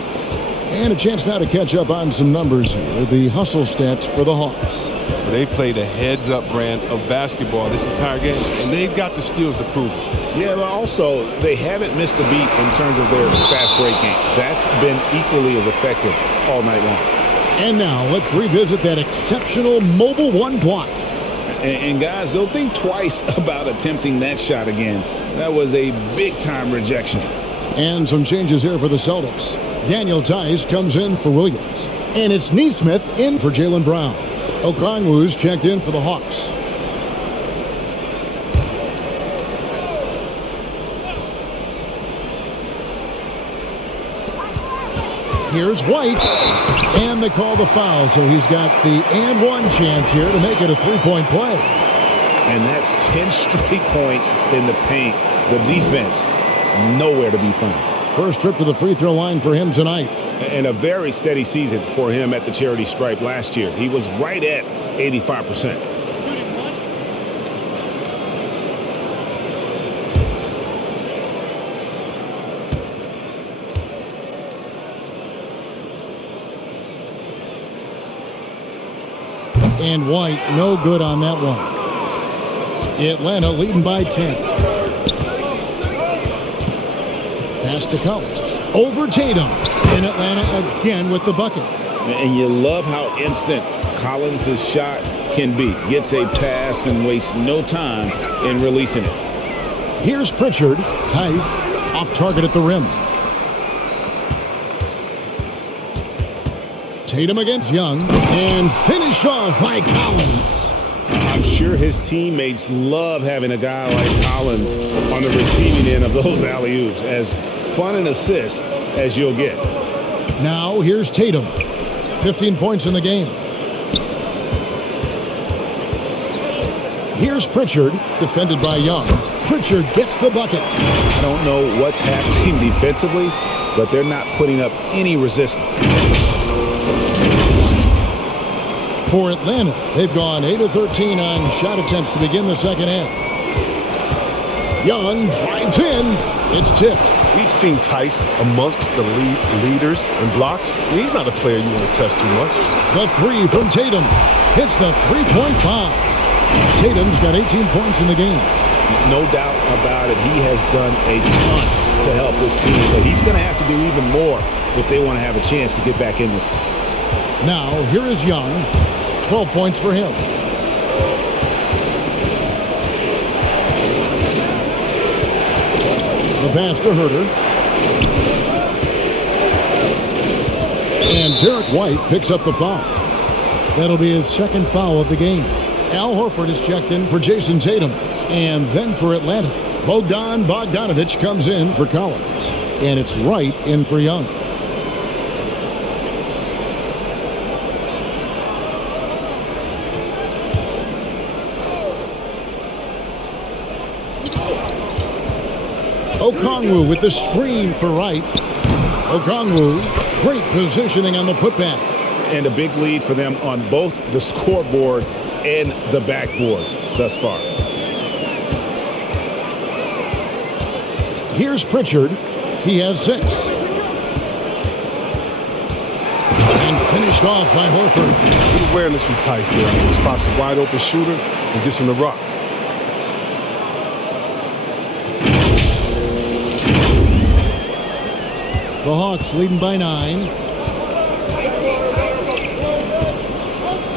And a chance now to catch up on some numbers here. The hustle stats for the Hawks. They played a heads-up brand of basketball this entire game, and they've got the steals to prove it. Yeah, but also they haven't missed a beat in terms of their fast break game. That's been equally as effective all night long. And now let's revisit that exceptional mobile 1 block. And guys, don't think twice about attempting that shot again. That was a big-time rejection. And some changes here for the Celtics. Daniel Tice comes in for Williams. And it's Neesmith in for Jaylen Brown. Okongwu's checked in for the Hawks. Here's White. And they call the foul, so he's got the and 1 chance here to make it a 3-point play. And that's 10 straight points in the paint. The defense, nowhere to be found. First trip to the free throw line for him tonight. And a very steady season for him at the charity stripe last year. He was right at 85%. And White, no good on that one. Atlanta leading by 10. Pass to Collins. Over Tatum. And Atlanta again with the bucket. And you love how instant Collins' shot can be. Gets a pass and wastes no time in releasing it. Here's Pritchard. Tice off target at the rim. Tatum against Young. And finished off by Collins. I'm sure his teammates love having a guy like Collins on the receiving end of those alley-oops. As fun an assist as you'll get. Now here's Tatum. 15 points in the game. Here's Pritchard, defended by Young. Pritchard gets the bucket. I don't know what's happening defensively, but they're not putting up any resistance. For Atlanta, they've gone 8 of 13 on shot attempts to begin the second half. Young drives in. It's tipped. We've seen Tice amongst the leaders and blocks. He's not a player you want to test too much. The three from Tatum hits the three-point bomb. Tatum's got 18 points in the game. No doubt about it. He has done a ton to help this team, but he's going to have to do even more if they want to have a chance to get back in this. Now, here is Young. 12 points for him. The pass to Herter. And Derek White picks up the foul. That'll be his second foul of the game. Al Horford is checked in for Jason Tatum. And then for Atlanta, Bogdan Bogdanović comes in for Collins. And it's Wright in for Young. Okongwu with the screen for Wright. Okongwu, great positioning on the putback. And a big lead for them on both the scoreboard and the backboard thus far. Here's Pritchard. He has 6. And finished off by Horford. Good awareness from Tice there. He spots a wide open shooter and gets in the rock. The Hawks leading by 9.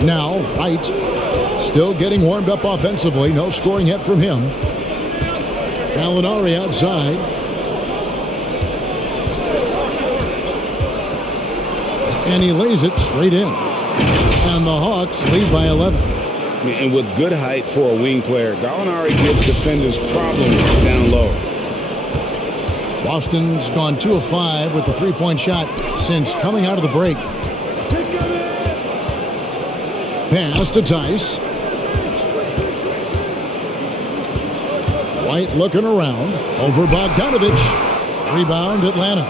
Now, Wright still getting warmed up offensively. No scoring yet from him. Gallinari outside. And he lays it straight in. And the Hawks lead by 11. And with good height for a wing player, Gallinari gives defenders problems down low. Boston's gone 2 of 5 with the three-point shot since coming out of the break. Pass to Tice. White looking around. Over Bogdanović. Rebound Atlanta.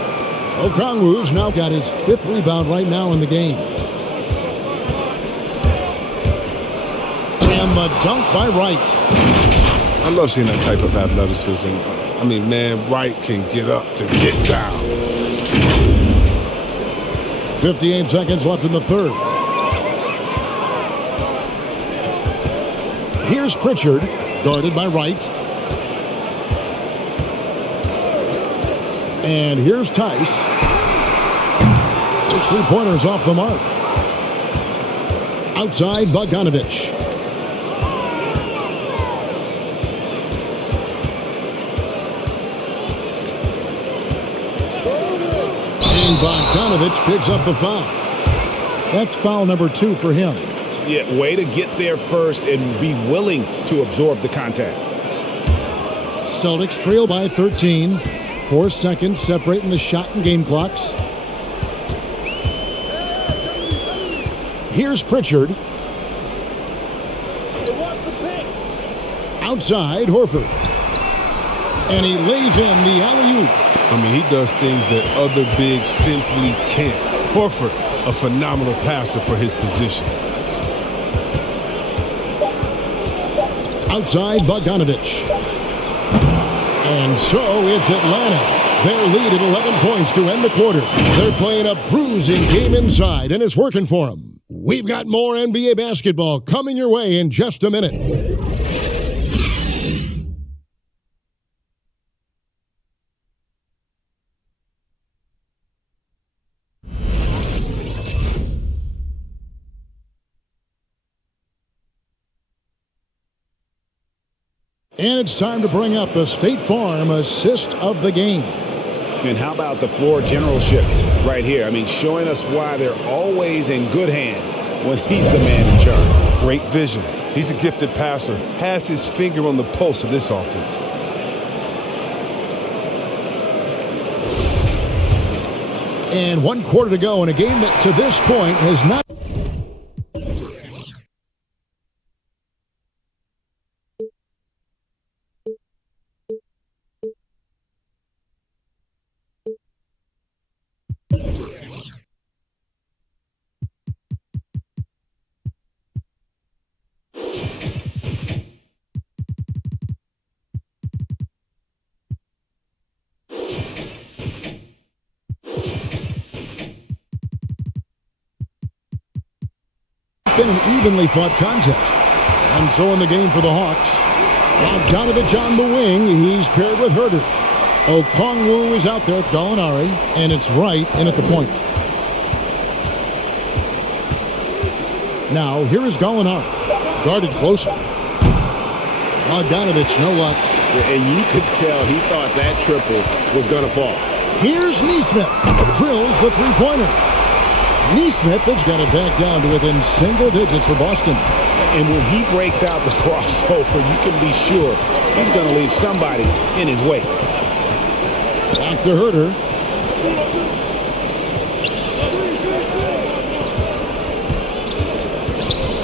Okongwu's now got his 5th rebound right now in the game. And the dunk by Wright. I love seeing that type of athleticism. I mean, man, Wright can get up to get down. 58 seconds left in the third. Here's Pritchard, guarded by Wright. And here's Tice. His three-pointer's off the mark. Outside Bogdanović. And Bogdanović picks up the foul. That's foul number 2 for him. Yeah, way to get there first and be willing to absorb the contact. Celtics trail by 13. 4 seconds separating the shot and game clocks. Here's Pritchard. Outside Horford. And he lays in the alley-oop. I mean, he does things that other bigs simply can't. Horford, a phenomenal passer for his position. Outside Bogdanović. And so it's Atlanta. Their lead at 11 points to end the quarter. They're playing a bruising game inside, and it's working for them. We've got more NBA basketball coming your way in just a minute. And it's time to bring up the State Farm assist of the game. And how about the floor generalship right here? I mean, showing us why they're always in good hands when he's the man in charge. Great vision. He's a gifted passer, has his finger on the pulse of this offense. And 1 quarter to go in a game that to this point has not. Been an evenly fought contest. And so in the game for the Hawks, Bogdanovich on the wing. He's paired with Herter. Okongwu is out there with Gallinari, and it's Wright in at the point. Now, here is Gallinari. Guarded closer. Bogdanovich, no luck. And you could tell he thought that triple was going to fall. Here's Nesmith. Drills the three-pointer. Nesmith has got it back down to within single digits for Boston. And when he breaks out the crossover, you can be sure he's going to leave somebody in his way. Back to Herter.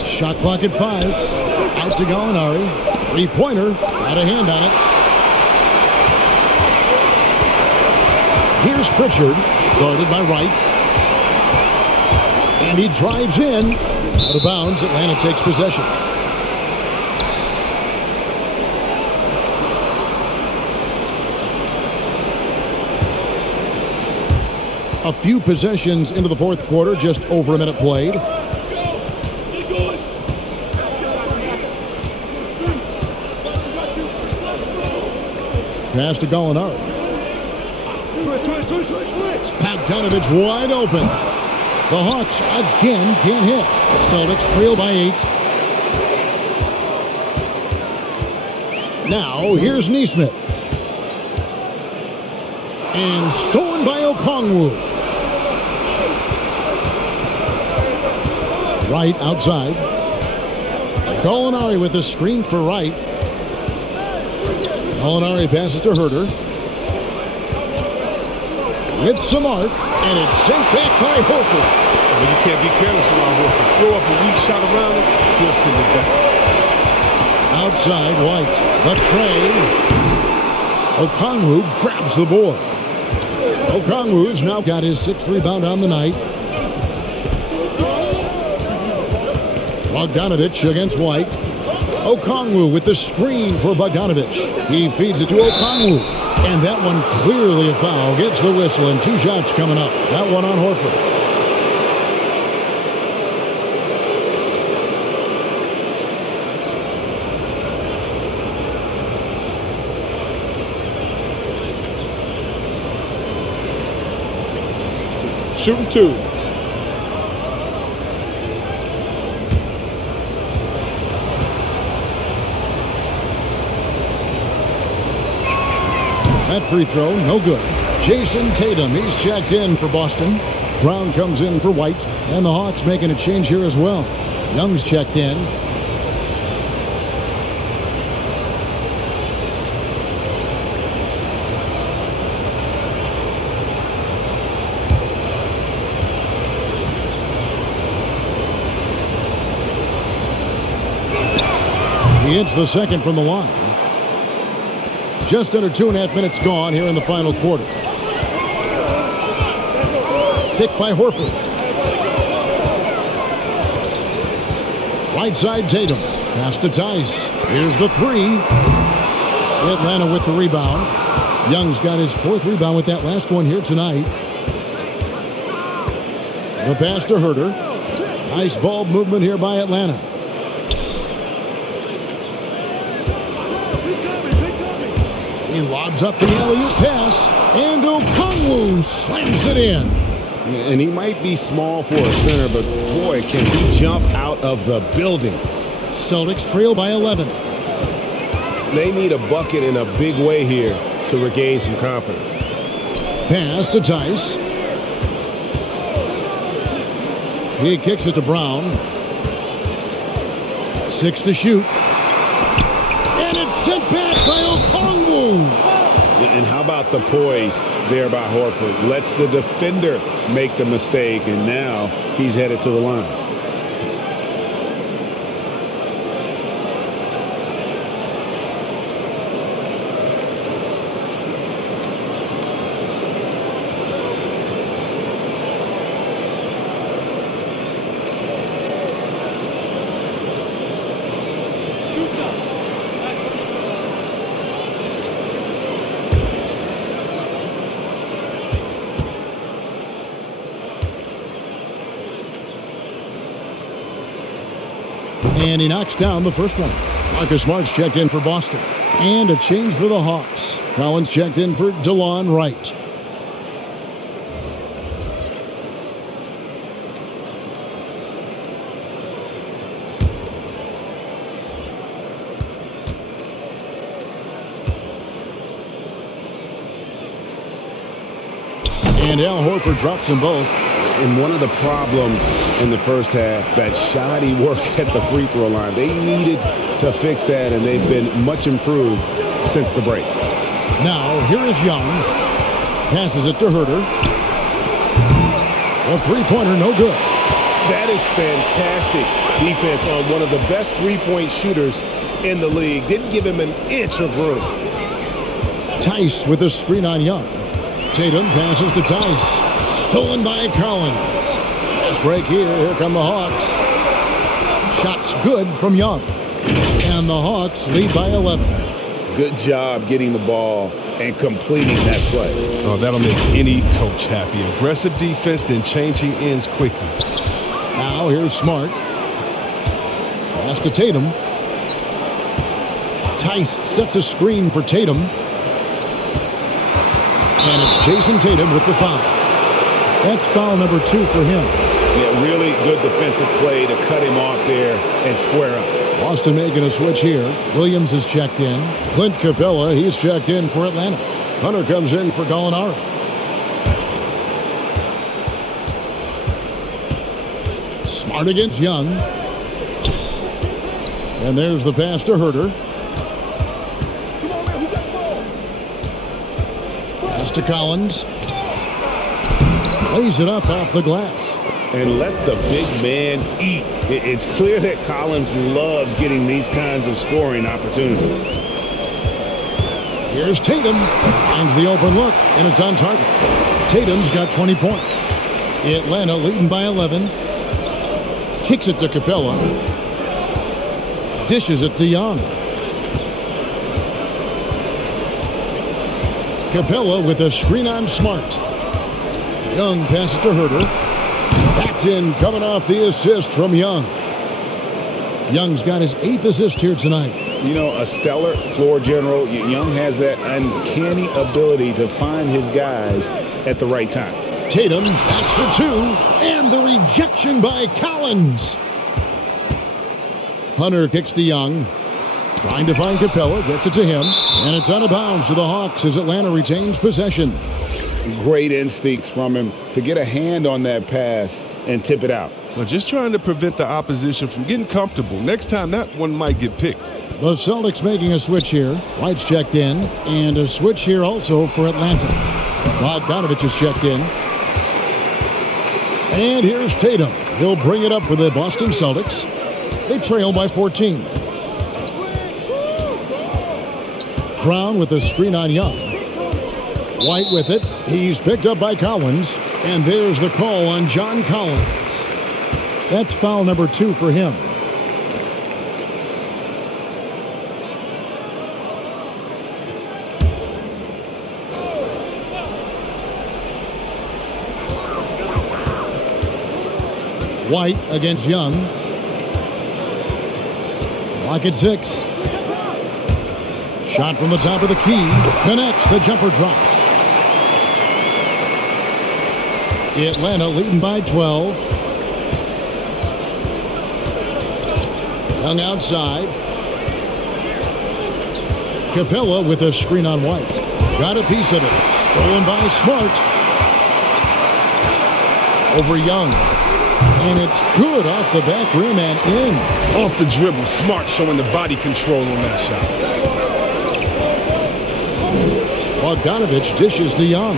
Shot clock at 5. Out to Gallinari. Three-pointer. Got a hand on it. Here's Pritchard. Guarded by Wright. And he drives in. Out of bounds. Atlanta takes possession. A few possessions into the fourth quarter. Just over a minute played. Pass to Gallinari. Bogdanovich wide open. The Hawks again can't hit. Celtics trail by 8. Now here's Nesmith. And stolen by Okongwu. Wright outside. Gallinari with a screen for Wright. Gallinari passes to Herter. With some arc, and it's sent back by Horford. But you can't be careless around Horford. Throw up a weak shot around it, he'll send it back. Outside, White. The tray. Okongwu grabs the board. Okongwu's now got his 6th rebound on the night. Bogdanovich against White. Okongwu with the screen for Bogdanovich. He feeds it to Okongwu. And that one clearly a foul. Gets the whistle and 2 shots coming up. That one on Horford. Shooting 2. That free throw, no good. Jason Tatum, he's checked in for Boston. Brown comes in for White. And the Hawks making a change here as well. Young's checked in. He hits the second from the line. Just under 2.5 minutes gone here in the final quarter. Picked by Horford. Right side Tatum. Pass to Tice. Here's the 3. Atlanta with the rebound. Young's got his 4th rebound with that last one here tonight. The pass to Herter. Nice ball movement here by Atlanta. He lobs up the alley-oop pass, and Okongwu slams it in. And he might be small for a center, but boy, can he jump out of the building. Celtics trail by 11. They need a bucket in a big way here to regain some confidence. Pass to Tice. He kicks it to Brown. 6 to shoot. And it's sent back by Okongwu. And how about the poise there by Horford? Lets the defender make the mistake, and now he's headed to the line. And he knocks down the first one. Marcus Smart's checked in for Boston. And a change for the Hawks. Collins checked in for DeLon Wright. And Al Horford drops them both. And one of the problems in the first half, that shoddy work at the free throw line. They needed to fix that, and they've been much improved since the break. Now, here is Young. Passes it to Herter. A three-pointer, no good. That is fantastic defense on one of the best three-point shooters in the league. Didn't give him an inch of room. Tice with a screen on Young. Tatum passes to Tice. Stolen by Collins. Fast break here. Here come the Hawks. Shots good from Young. And the Hawks lead by 11. Good job getting the ball and completing that play. Oh, that'll make any coach happy. Aggressive defense, then changing ends quickly. Now here's Smart. Pass to Tatum. Tice sets a screen for Tatum. And it's Jason Tatum with the foul. That's foul number 2 for him. Yeah, really good defensive play to cut him off there and square up. Boston making a switch here. Williams is checked in. Clint Capella, he's checked in for Atlanta. Hunter comes in for Gallinari. Smart against Young. And there's the pass to Herter. Pass to Collins. Lays it up off the glass. And let the big man eat. It's clear that Collins loves getting these kinds of scoring opportunities. Here's Tatum. Finds the open look, and it's on target. Tatum's got 20 points. Atlanta leading by 11. Kicks it to Capella. Dishes it to Young. Capella with a screen on Smart. Young passes to Herter. That's in, coming off the assist from Young. Young's got his 8th assist here tonight. You know, a stellar floor general. Young has that uncanny ability to find his guys at the right time. Tatum, pass for 2, and the rejection by Collins. Hunter kicks to Young. Trying to find Capella, gets it to him, and it's out of bounds to the Hawks as Atlanta retains possession. Great instincts from him to get a hand on that pass and tip it out. Well, just trying to prevent the opposition from getting comfortable. Next time, that one might get picked. The Celtics making a switch here. White's checked in, and a switch here also for Atlanta. Bogdanovich is checked in. And here's Tatum. He'll bring it up for the Boston Celtics. They trail by 14. Brown with a screen on Young. White with it. He's picked up by Collins. And there's the call on John Collins. That's foul number 2 for him. White against Young. Clock at 6. Shot from the top of the key. Connects. The jumper drops. Atlanta leading by 12. Young outside. Capella with a screen on White. Got a piece of it. Stolen by Smart. Over Young. And it's good off the back rim and in. Off the dribble, Smart showing the body control on that shot. Bogdanovich dishes to Young.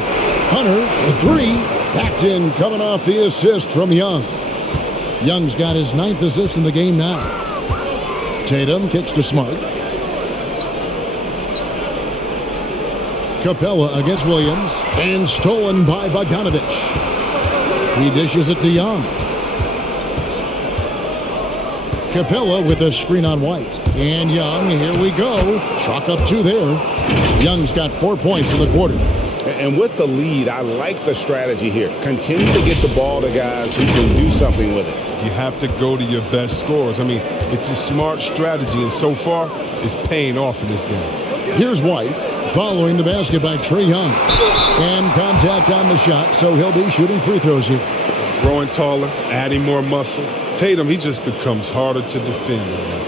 Hunter, the three. That's in, coming off the assist from Young. Young's got his 9th assist in the game now. Tatum kicks to Smart. Capella against Williams. And stolen by Bogdanovich. He dishes it to Young. Capella with a screen on White. And Young, here we go. Chalk up 2 there. Young's got 4 points in the quarter. And with the lead, I like the strategy here. Continue to get the ball to guys who can do something with it. You have to go to your best scorers. I mean, it's a smart strategy, and so far, it's paying off in this game. Here's White following the basket by Trae Young. And contact on the shot, so he'll be shooting free throws here. Growing taller, adding more muscle. Tatum, he just becomes harder to defend.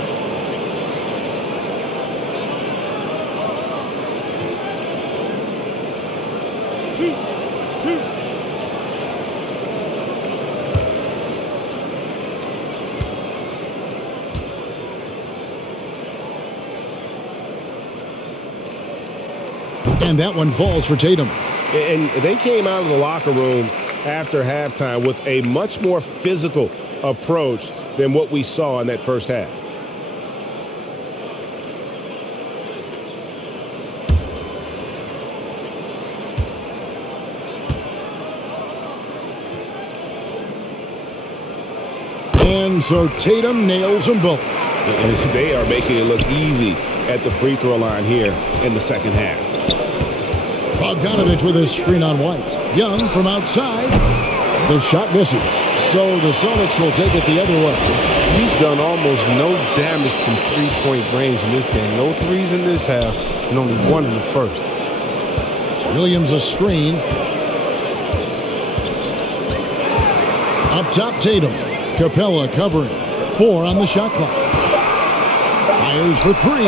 And that one falls for Tatum. And they came out of the locker room after halftime with a much more physical approach than what we saw in that first half. And so Tatum nails them both. And they are making it look easy at the free throw line here in the second half. Bogdanovich with his screen on White. Young from outside. The shot misses. So the Celtics will take it the other way. He's done almost no damage from three-point range in this game. No threes in this half and only 1 in the first. Williams a screen. Up top Tatum. Capella covering. 4 on the shot clock. Fires for 3.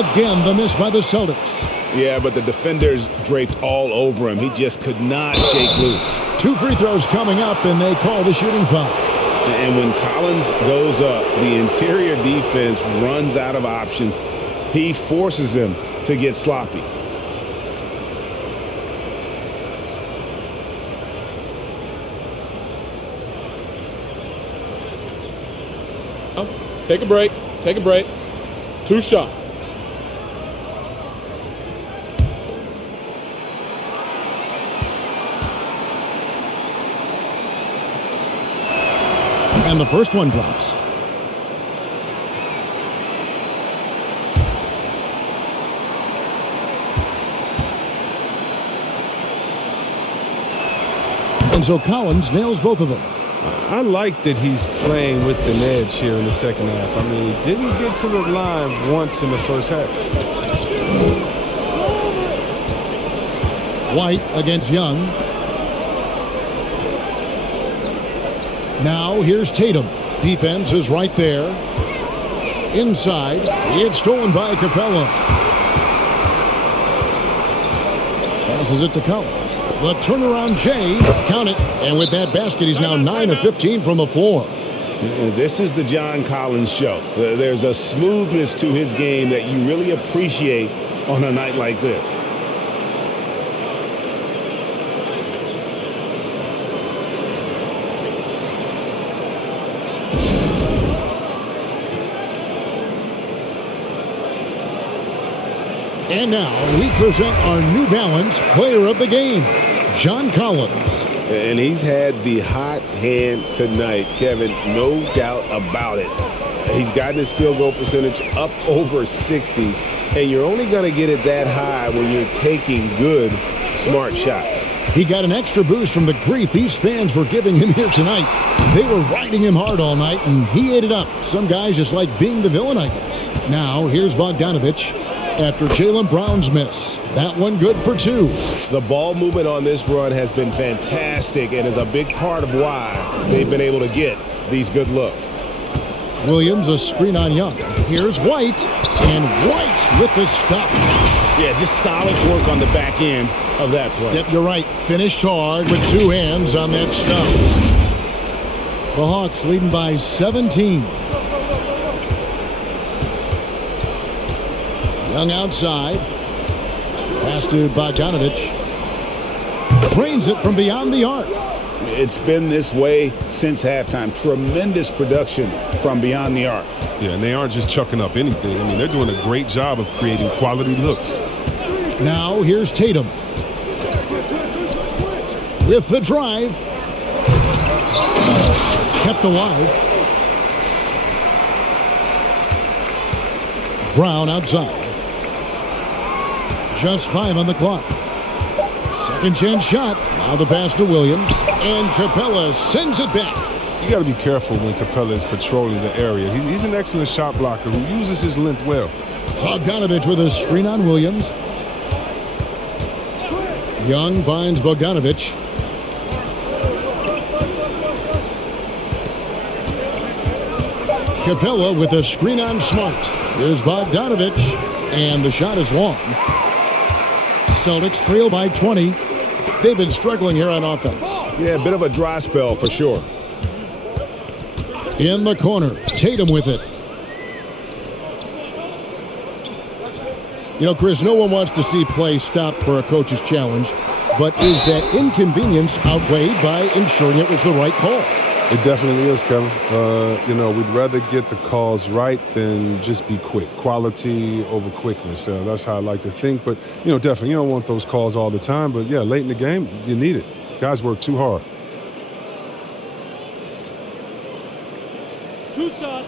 Again, the miss by the Celtics. Yeah, but the defenders draped all over him. He just could not shake loose. 2 free throws coming up, and they call the shooting foul. And when Collins goes up, the interior defense runs out of options. He forces them to get sloppy. Take a break. Take a break. 2 shots. And the first one drops. And so Collins nails both of them. I like that he's playing with an edge here in the second half. I mean, he didn't get to the line once in the first half. White against Young. Now here's Tatum. Defense is right there. Inside. It's stolen by Capella. Passes it to Collins. The turnaround Jay. Count it. And with that basket, he's now 9 of 15 from the floor. This is the John Collins show. There's a smoothness to his game that you really appreciate on a night like this. And now we present our New Balance Player of the Game, John Collins. And he's had the hot hand tonight, Kevin, no doubt about it. He's gotten his field goal percentage up over 60, and you're only going to get it that high when you're taking good, smart shots. He got an extra boost from the grief these fans were giving him here tonight. They were riding him hard all night, and he ate it up. Some guys just like being the villain, I guess. Now, here's Bogdanovich after Jaylen Brown's miss. That one good for 2. The ball movement on this run has been fantastic and is a big part of why they've been able to get these good looks. Williams a screen on Young. Here's White, and White with the stuff. Yeah, just solid work on the back end of that play. Yep, you're right. Finished hard with 2 hands on that stuff. The Hawks leading by 17. Young outside. Pass to Bogdanovich. Trains it from beyond the arc. It's been this way since halftime. Tremendous production from beyond the arc. Yeah, and they aren't just chucking up anything. I mean, they're doing a great job of creating quality looks. Now here's Tatum. With the drive. Kept alive. Brown outside. Just 5 on the clock. Second chance shot. Now the pass to Williams. And Capella sends it back. You got to be careful when Capella is patrolling the area. He's an excellent shot blocker who uses his length well. Bogdanovich with a screen on Williams. Young finds Bogdanovich. Capella with a screen on Smart. Here's Bogdanovich. And the shot is long. Celtics trail by 20. They've been struggling here on offense. Yeah, a bit of a dry spell for sure. In the corner, Tatum with it. You know, Chris, no one wants to see play stop for a coach's challenge, but is that inconvenience outweighed by ensuring it was the right call? It definitely is, Kevin. We'd rather get the calls right than just be quick. Quality over quickness. That's how I like to think. But, definitely, you don't want those calls all the time. But, yeah, late in the game, you need it. Guys work too hard. Two shots.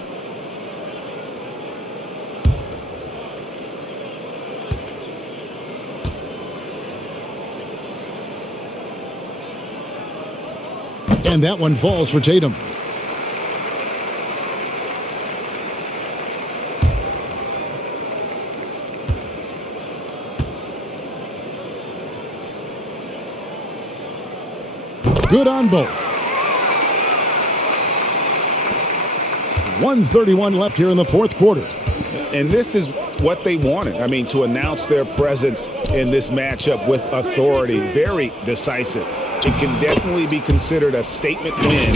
And that one falls for Tatum. Good on both. 1:31 left here in the fourth quarter. And this is what they wanted. I mean, to announce their presence in this matchup with authority, very decisive. It can definitely be considered a statement win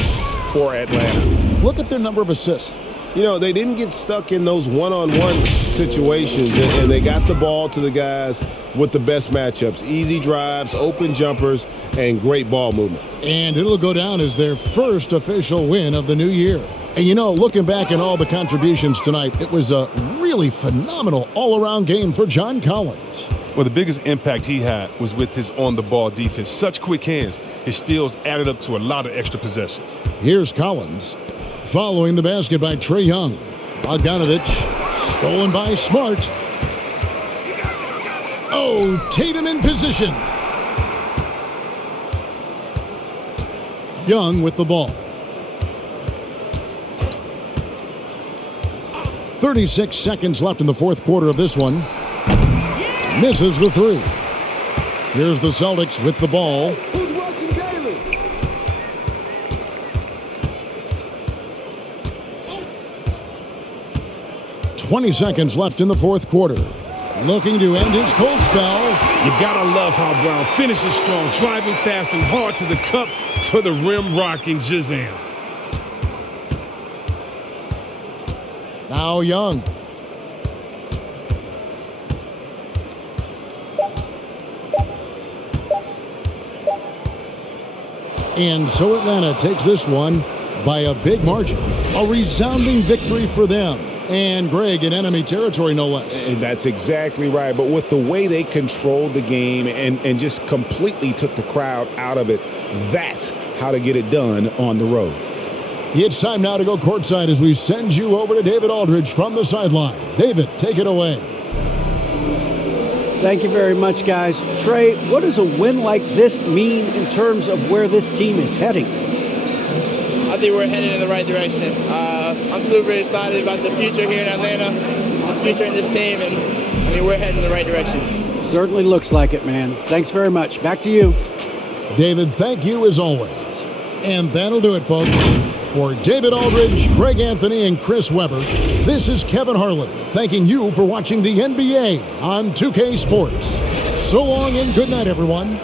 for Atlanta. Look at their number of assists. They didn't get stuck in those one-on-one situations, and they got the ball to the guys with the best matchups. Easy drives, open jumpers, and great ball movement. And it'll go down as their first official win of the new year. And looking back at all the contributions tonight, it was a really phenomenal all-around game for John Collins. Well, the biggest impact he had was with his on-the-ball defense. Such quick hands. His steals added up to a lot of extra possessions. Here's Collins. Following the basket by Trae Young. Bogdanovich. Stolen by Smart. Oh, Tatum in position. Young with the ball. 36 seconds left in the fourth quarter of this one. Misses the three. Here's the Celtics with the ball. Who's watching daily? .20 seconds left in the fourth quarter. Looking to end his cold spell. You gotta love how Brown finishes strong, driving fast and hard to the cup for the rim-rocking Shazam. Now Young. And so Atlanta takes this one by a big margin. A resounding victory for them. And Greg in enemy territory, no less. And that's exactly right. But with the way they controlled the game and just completely took the crowd out of it, that's how to get it done on the road. It's time now to go courtside as we send you over to David Aldridge from the sideline. David, take it away. Thank you very much, guys. Trey, what does a win like this mean in terms of where this team is heading? I think we're headed in the right direction. I'm super excited about the future here in Atlanta, the future in this team, and we're heading in the right direction. Certainly looks like it, man. Thanks very much. Back to you. David, thank you as always. And that'll do it, folks. For David Aldridge, Greg Anthony, and Chris Webber, this is Kevin Harlan thanking you for watching the NBA on 2K Sports. So long and good night, everyone.